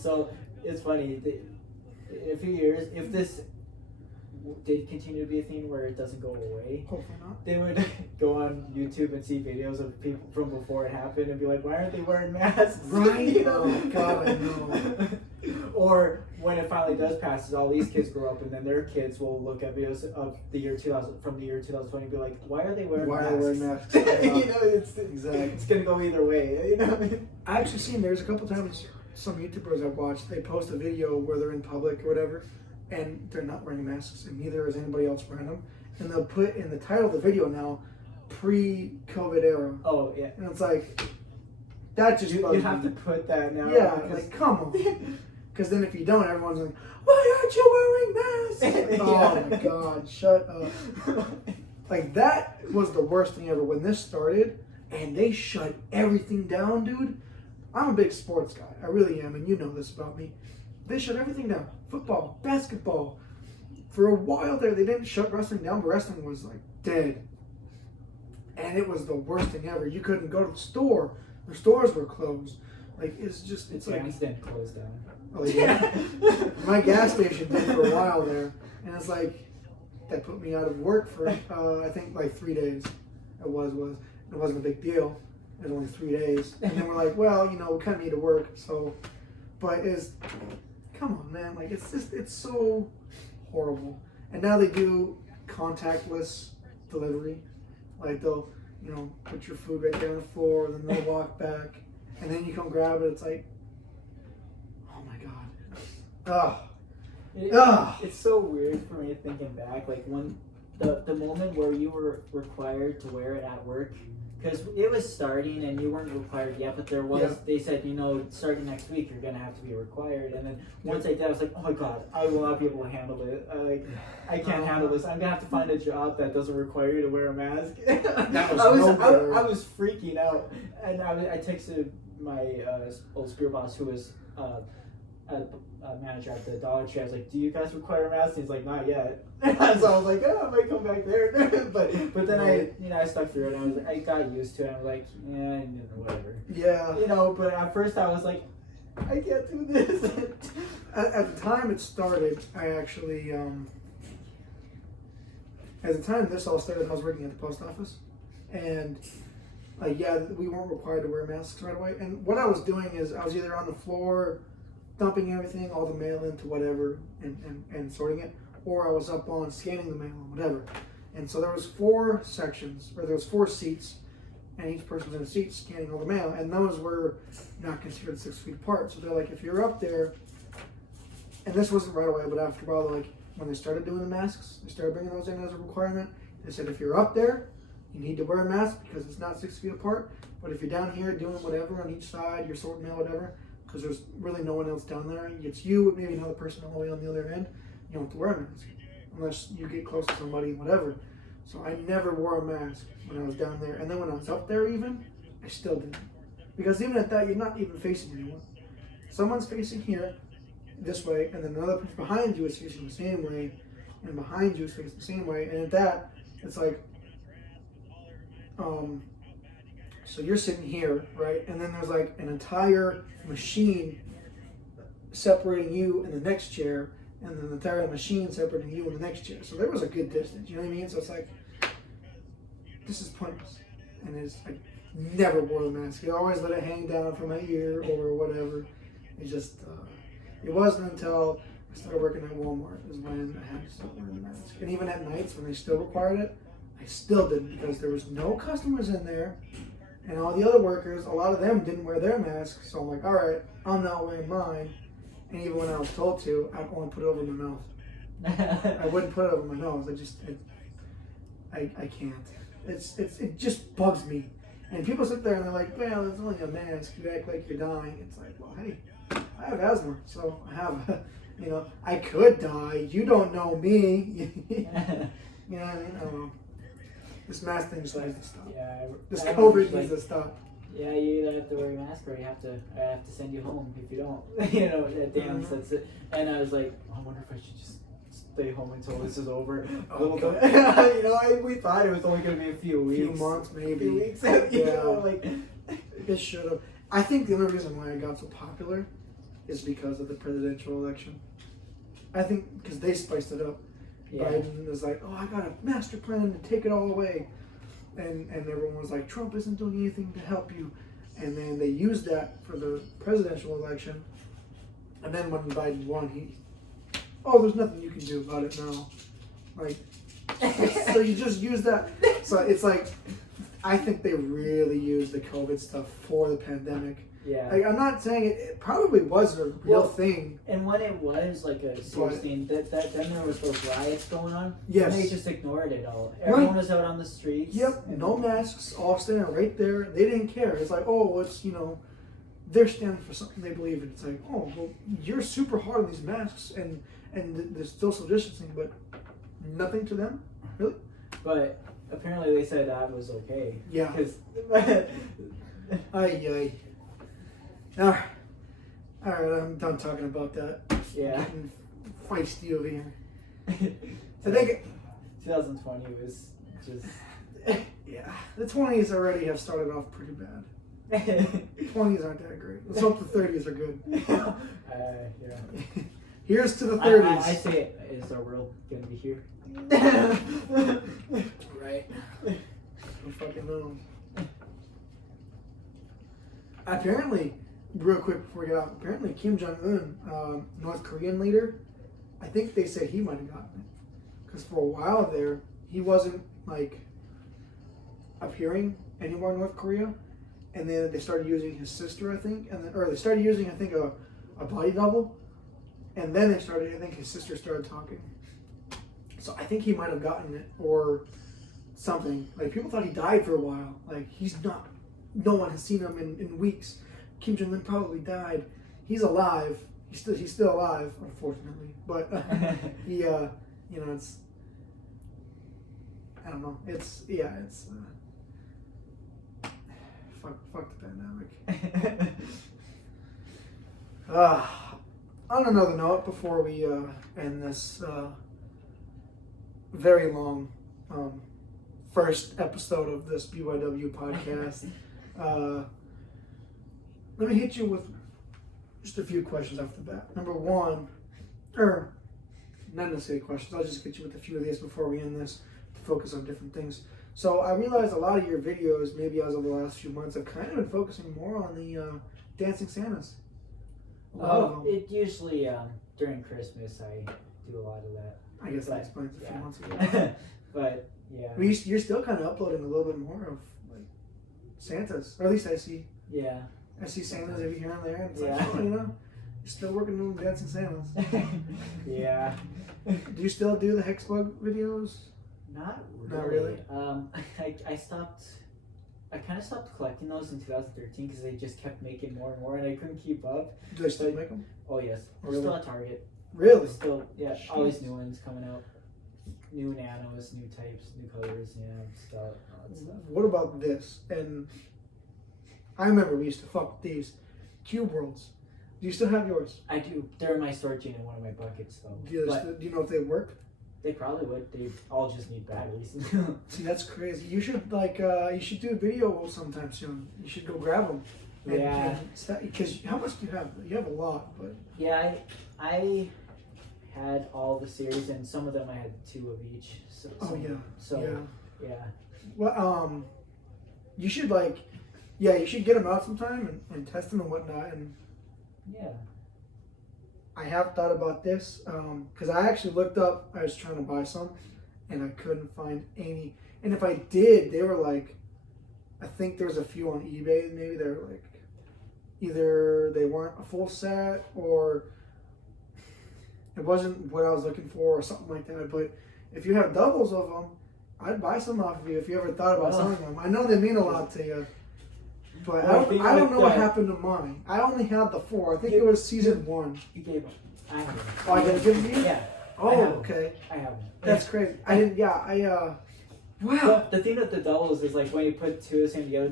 So it's funny. In a few years, if this did continue to be a thing where it doesn't go away, hopefully not, they would go on YouTube and see videos of people from before it happened and be like, why aren't they wearing masks? Right? Oh God, I know. Or when it finally does pass, all these kids grow up and then their kids will look at videos of the year 2000 from the year 2020 and be like, why are they wearing masks? Why are they wearing masks? It's gonna go either way. I actually seen there's a couple times some YouTubers I've watched, they post a video where they're in public or whatever, and they're not wearing masks, and neither is anybody else wearing them. And they'll put in the title of the video now, pre-COVID era. Oh, yeah. And it's like, that just you have to put that now. Yeah, like, come on. Because then if you don't, everyone's like, why aren't you wearing masks? Oh my God, shut up. Like, that was the worst thing ever when this started and they shut everything down, dude. I'm a big sports guy. I really am, and you know this about me. They shut everything down. Football, basketball. For a while there, they didn't shut wrestling down, but wrestling was like dead. And it was the worst thing ever. You couldn't go to the store. The stores were closed. Like, it's like... Gas didn't close down. Oh, yeah. My gas station did for a while there. And it's like, that put me out of work for, I think, like 3 days. It wasn't a big deal. It was only 3 days. And then we're like, well, we kind of need to work. So, but come on, man. Like, it's so horrible. And now they do contactless delivery. Like, they'll, put your food right there on the floor, then they'll walk back, and then you come grab it. It's like, oh my God. It's so weird for me thinking back, like when the moment where you were required to wear it at work, because it was starting and you weren't required yet, but there was, they said, starting next week you're gonna have to be required. And then once I did, I was like, oh my God, I will not be able to handle it. I can't handle this. I'm gonna have to find a job that doesn't require you to wear a mask. I was freaking out, and I texted my old school boss, who was a manager at the Dollar Tree. I was like, do you guys require masks? And he's like, not yet. So I was like, I might come back there. but then I stuck through it, and I got used to it. I was like, yeah, whatever. Yeah. But at first I was like, I can't do this. At the time it started, I actually, at the time this all started, I was working at the post office. And we weren't required to wear masks right away. And what I was doing is I was either on the floor dumping everything, all the mail into whatever, and sorting it, or I was up on scanning the mail and whatever. And so there was 4 sections, or there was 4 seats, and each person was in a seat scanning all the mail, and those were not considered 6 feet apart. So they're like, if you're up there, and this wasn't right away, but after a while, like when they started doing the masks, they started bringing those in as a requirement. They said, if you're up there, you need to wear a mask because it's not 6 feet apart. But if you're down here doing whatever on each side, you're sorting mail, whatever, because there's really no one else down there. It's you, maybe another person all the way on the other end. You don't have to wear a mask unless you get close to somebody, whatever. So I never wore a mask when I was down there. And then when I was up there even, I still didn't. Because even at that, you're not even facing anyone. Someone's facing here, this way, and then another person behind you is facing the same way, and behind you is facing the same way. And at that, it's like, so you're sitting here, right? And then there's like an entire machine separating you in the next chair, and then the entire machine separating you in the next chair. So there was a good distance, you know what I mean? So it's like, this is pointless. And I never wore the mask. I always let it hang down from my ear or whatever. It just, it wasn't until I started working at Walmart is when I had to start wearing the mask. And even at nights when they still required it, I still didn't, because there was no customers in there. And all the other workers, a lot of them didn't wear their masks. So I'm like, all right, I'm not wearing mine. And even when I was told to, I'd only put it over my mouth. I wouldn't put it over my nose. I can't. It just bugs me. And people sit there and they're like, well, it's only a mask. You act like you're dying. It's like, well, hey, I have asthma, so I have, I could die. You don't know me. You know what I mean? I don't know. This mask thing just needs to stop. Yeah, this COVID needs to stop. Yeah, you either have to wear a mask or I have to send you home if you don't. That dance, that's it. And I was like, I wonder if I should just stay home until this is over. A little bit. We thought it was only going to be a few weeks. A few months, maybe. A few weeks. It should have. I think the only reason why I got so popular is because of the presidential election. I think because they spiced it up. Yeah. Biden was like, oh, I got a master plan to take it all away. And everyone was like, Trump isn't doing anything to help you. And then they used that for the presidential election. And then when Biden won, there's nothing you can do about it now. Like, so you just use that. So it's like, I think they really used the COVID stuff for the pandemic. Yeah. Like, I'm not saying it probably was a real thing. And when it was like a serious thing, then there was those riots going on. Yes. And they just ignored it all. Everyone was out on the streets. Yep. No masks, all standing right there. They didn't care. It's like, oh, it's, they're standing for something they believe in. It's like, oh, well, you're super hard on these masks and the social distancing, but nothing to them, really. But apparently they said that was okay. Yeah. Because. Ay. All right, I'm done talking about that. Yeah. Getting feisty over here. So I think 2020 was just. Yeah, the 20s already have started off pretty bad. 20s aren't that great. Let's hope the 30s are good. Yeah. Here's to the 30s. I say, is our world gonna be here? Right. Who fucking knows? Apparently, real quick before we get out, apparently Kim Jong-un, North Korean leader, I think they said he might have gotten it. Because for a while there, he wasn't, like, appearing anymore in North Korea. And then they started using his sister, I think. Or they started using, I think, a body double. And then I think his sister started talking. So I think he might have gotten it or something. Like, people thought he died for a while. Like, he's not, no one has seen him in weeks. Kim Jong-un probably died. He's alive. He's still alive, unfortunately. But he, it's, I don't know. It's fuck the pandemic. On another note, before we end this very long first episode of this BYW podcast, let me hit you with just a few questions off the bat. Number one, or not necessarily questions, I'll just get you with a few of these before we end this to focus on different things. So I realized a lot of your videos, maybe as of the last few months, have kind of been focusing more on the dancing Santas. It usually during Christmas I do a lot of that. I guess that explains a few months ago. But yeah, you're still kind of uploading a little bit more of like Santas, or at least I see. Yeah. I see Santas every here and there, and it's Yeah. like, oh, you're still working on dancing Santas. Yeah. Do you still do the Hexbug videos? Not Not really. I kind of stopped collecting those in 2013 because they just kept making more and more, and I couldn't keep up. Do they still make them? Oh yes, Really? still at Target. Really? Still, yeah, Jeez. always new ones coming out. New nanos, new types, new colors, still all that stuff. What about this? And I remember we used to fuck with these Cube Worlds. Do you still have yours? I do. They're in my storage unit in one of my buckets, though. Do you know if they work? They probably would. They all just need batteries. See, that's crazy. You should you should do a video sometime soon. You should go grab them. Yeah. Because how much do you have? You have a lot, but Yeah, I had all the series, and some of them I had 2 of each. So, yeah. Well, you should you should get them out sometime and test them and whatnot. And Yeah. I have thought about this because I actually looked up. I was trying to buy some, and I couldn't find any. And if I did, they were like, I think there's a few on eBay. Maybe they're like, either they weren't a full set or it wasn't what I was looking for or something like that. But if you have doubles of them, I'd buy some off of you if you ever thought about selling them. I know they mean a lot to you. But I don't know what happened to mine. I only had the 4. I think it was season 1. You gave them. I have them. Oh, I gotta give them to you? Yeah. Oh, I have 'em. okay. I have them. That's crazy. I didn't. Yeah. Wow. But the thing with the doubles is like when you put 2 of the same together,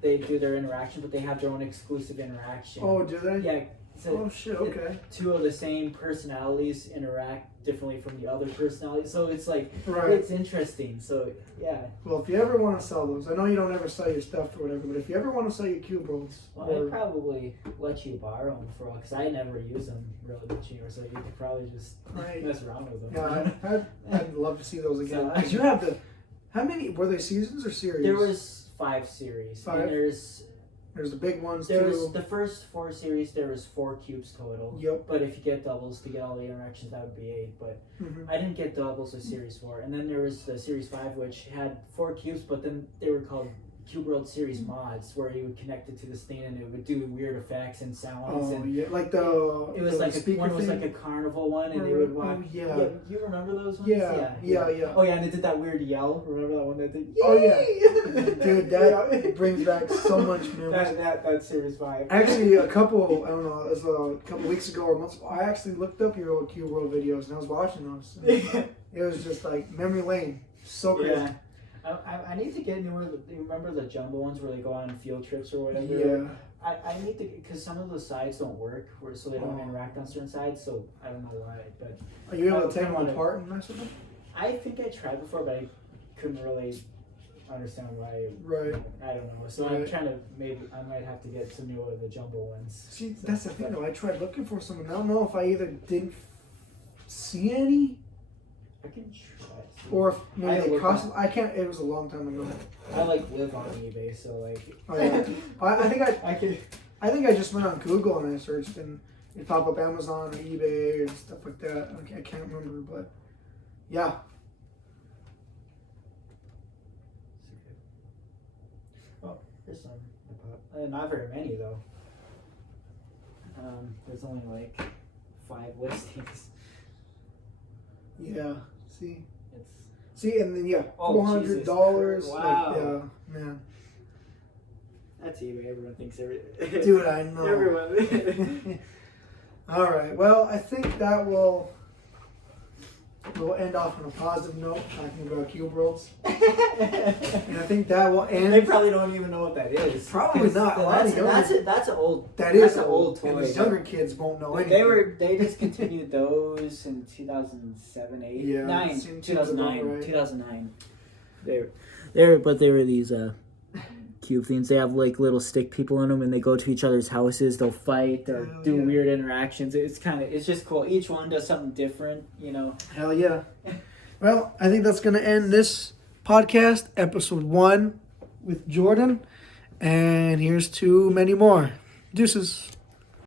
they do their interaction, but they have their own exclusive interaction. Oh, do they? Yeah. So Oh shit. Okay. 2 of the same personalities interact differently from the other personalities, so it's like Right. it's interesting. So yeah. Well, if you ever want to sell those, I know you don't ever sell your stuff or whatever, but if you ever want to sell your Cube Worlds, Well, I'd probably let you borrow them for a while because I never use them really much anymore. So you could probably just Right. mess around with them. Yeah, I'd love to see those again. So, Because you have the. How many were they? Seasons or series? There was 5 series. 5? And There's the big ones there too. was the first 4 series. There was 4 cubes total. Yep. But if you get doubles to get all the interactions, that would be 8. But Mhm. I didn't get doubles with series 4. And then there was the series 5, which had 4 cubes, but then they were called Cube World Series mods where you would connect it to the stand and it would do weird effects and sounds. Oh and yeah, like it was like one was thing? like a carnival one, and they would walk. Oh, yeah. You remember those ones? Yeah. Oh yeah, and it did that weird yell. Remember that one that did? Oh yeah, dude, that brings back so much memories. That Series 5. Actually, I don't know, it was a couple weeks ago or months ago, I actually looked up your old Cube World videos and I was watching those. It was just like memory lane, so crazy. Yeah. I need to get newer. You remember the jumbo ones where they go on field trips or whatever? Yeah. I need to, because some of the sides don't work, so they don't interact on certain sides. So I don't know why, but Are you able to take them apart and mess with them? I think I tried before, but I couldn't really understand why. Right. I don't know. So I'm trying to I might have to get some newer the jumbo ones. See, that's the thing though. I tried looking for some, and I don't know if I either didn't see any, I can try. or if maybe they cost. I can't. It was a long time ago. I live on eBay, so like. Oh yeah. I think I could. I think I just went on Google and I searched, and it popped up Amazon or eBay and stuff like that. I can't remember, but yeah. Oh, there's some. Not very many though. There's only like 5 listings. Yeah. See. It's and then $400. Wow. Like, man. That's eBay. Everyone thinks everything. Dude, I know. Everyone. All right. Well, I think that we'll end off on a positive note, talking about Cube Worlds. And I think that will end. They probably don't even know what that is. Probably not. That's an old. That's an old toy. And these younger kids won't know anything. They discontinued those in 2007, 8, Yeah, 9, 2009, right. 2009. They were these cube things. They have like little stick people in them, and they go to each other's houses. They'll fight or do weird interactions. It's just cool. Each one does something different, you know. Hell yeah. Well, I think that's gonna end this podcast, episode 1 with Jordan, and here's to many more. Deuces.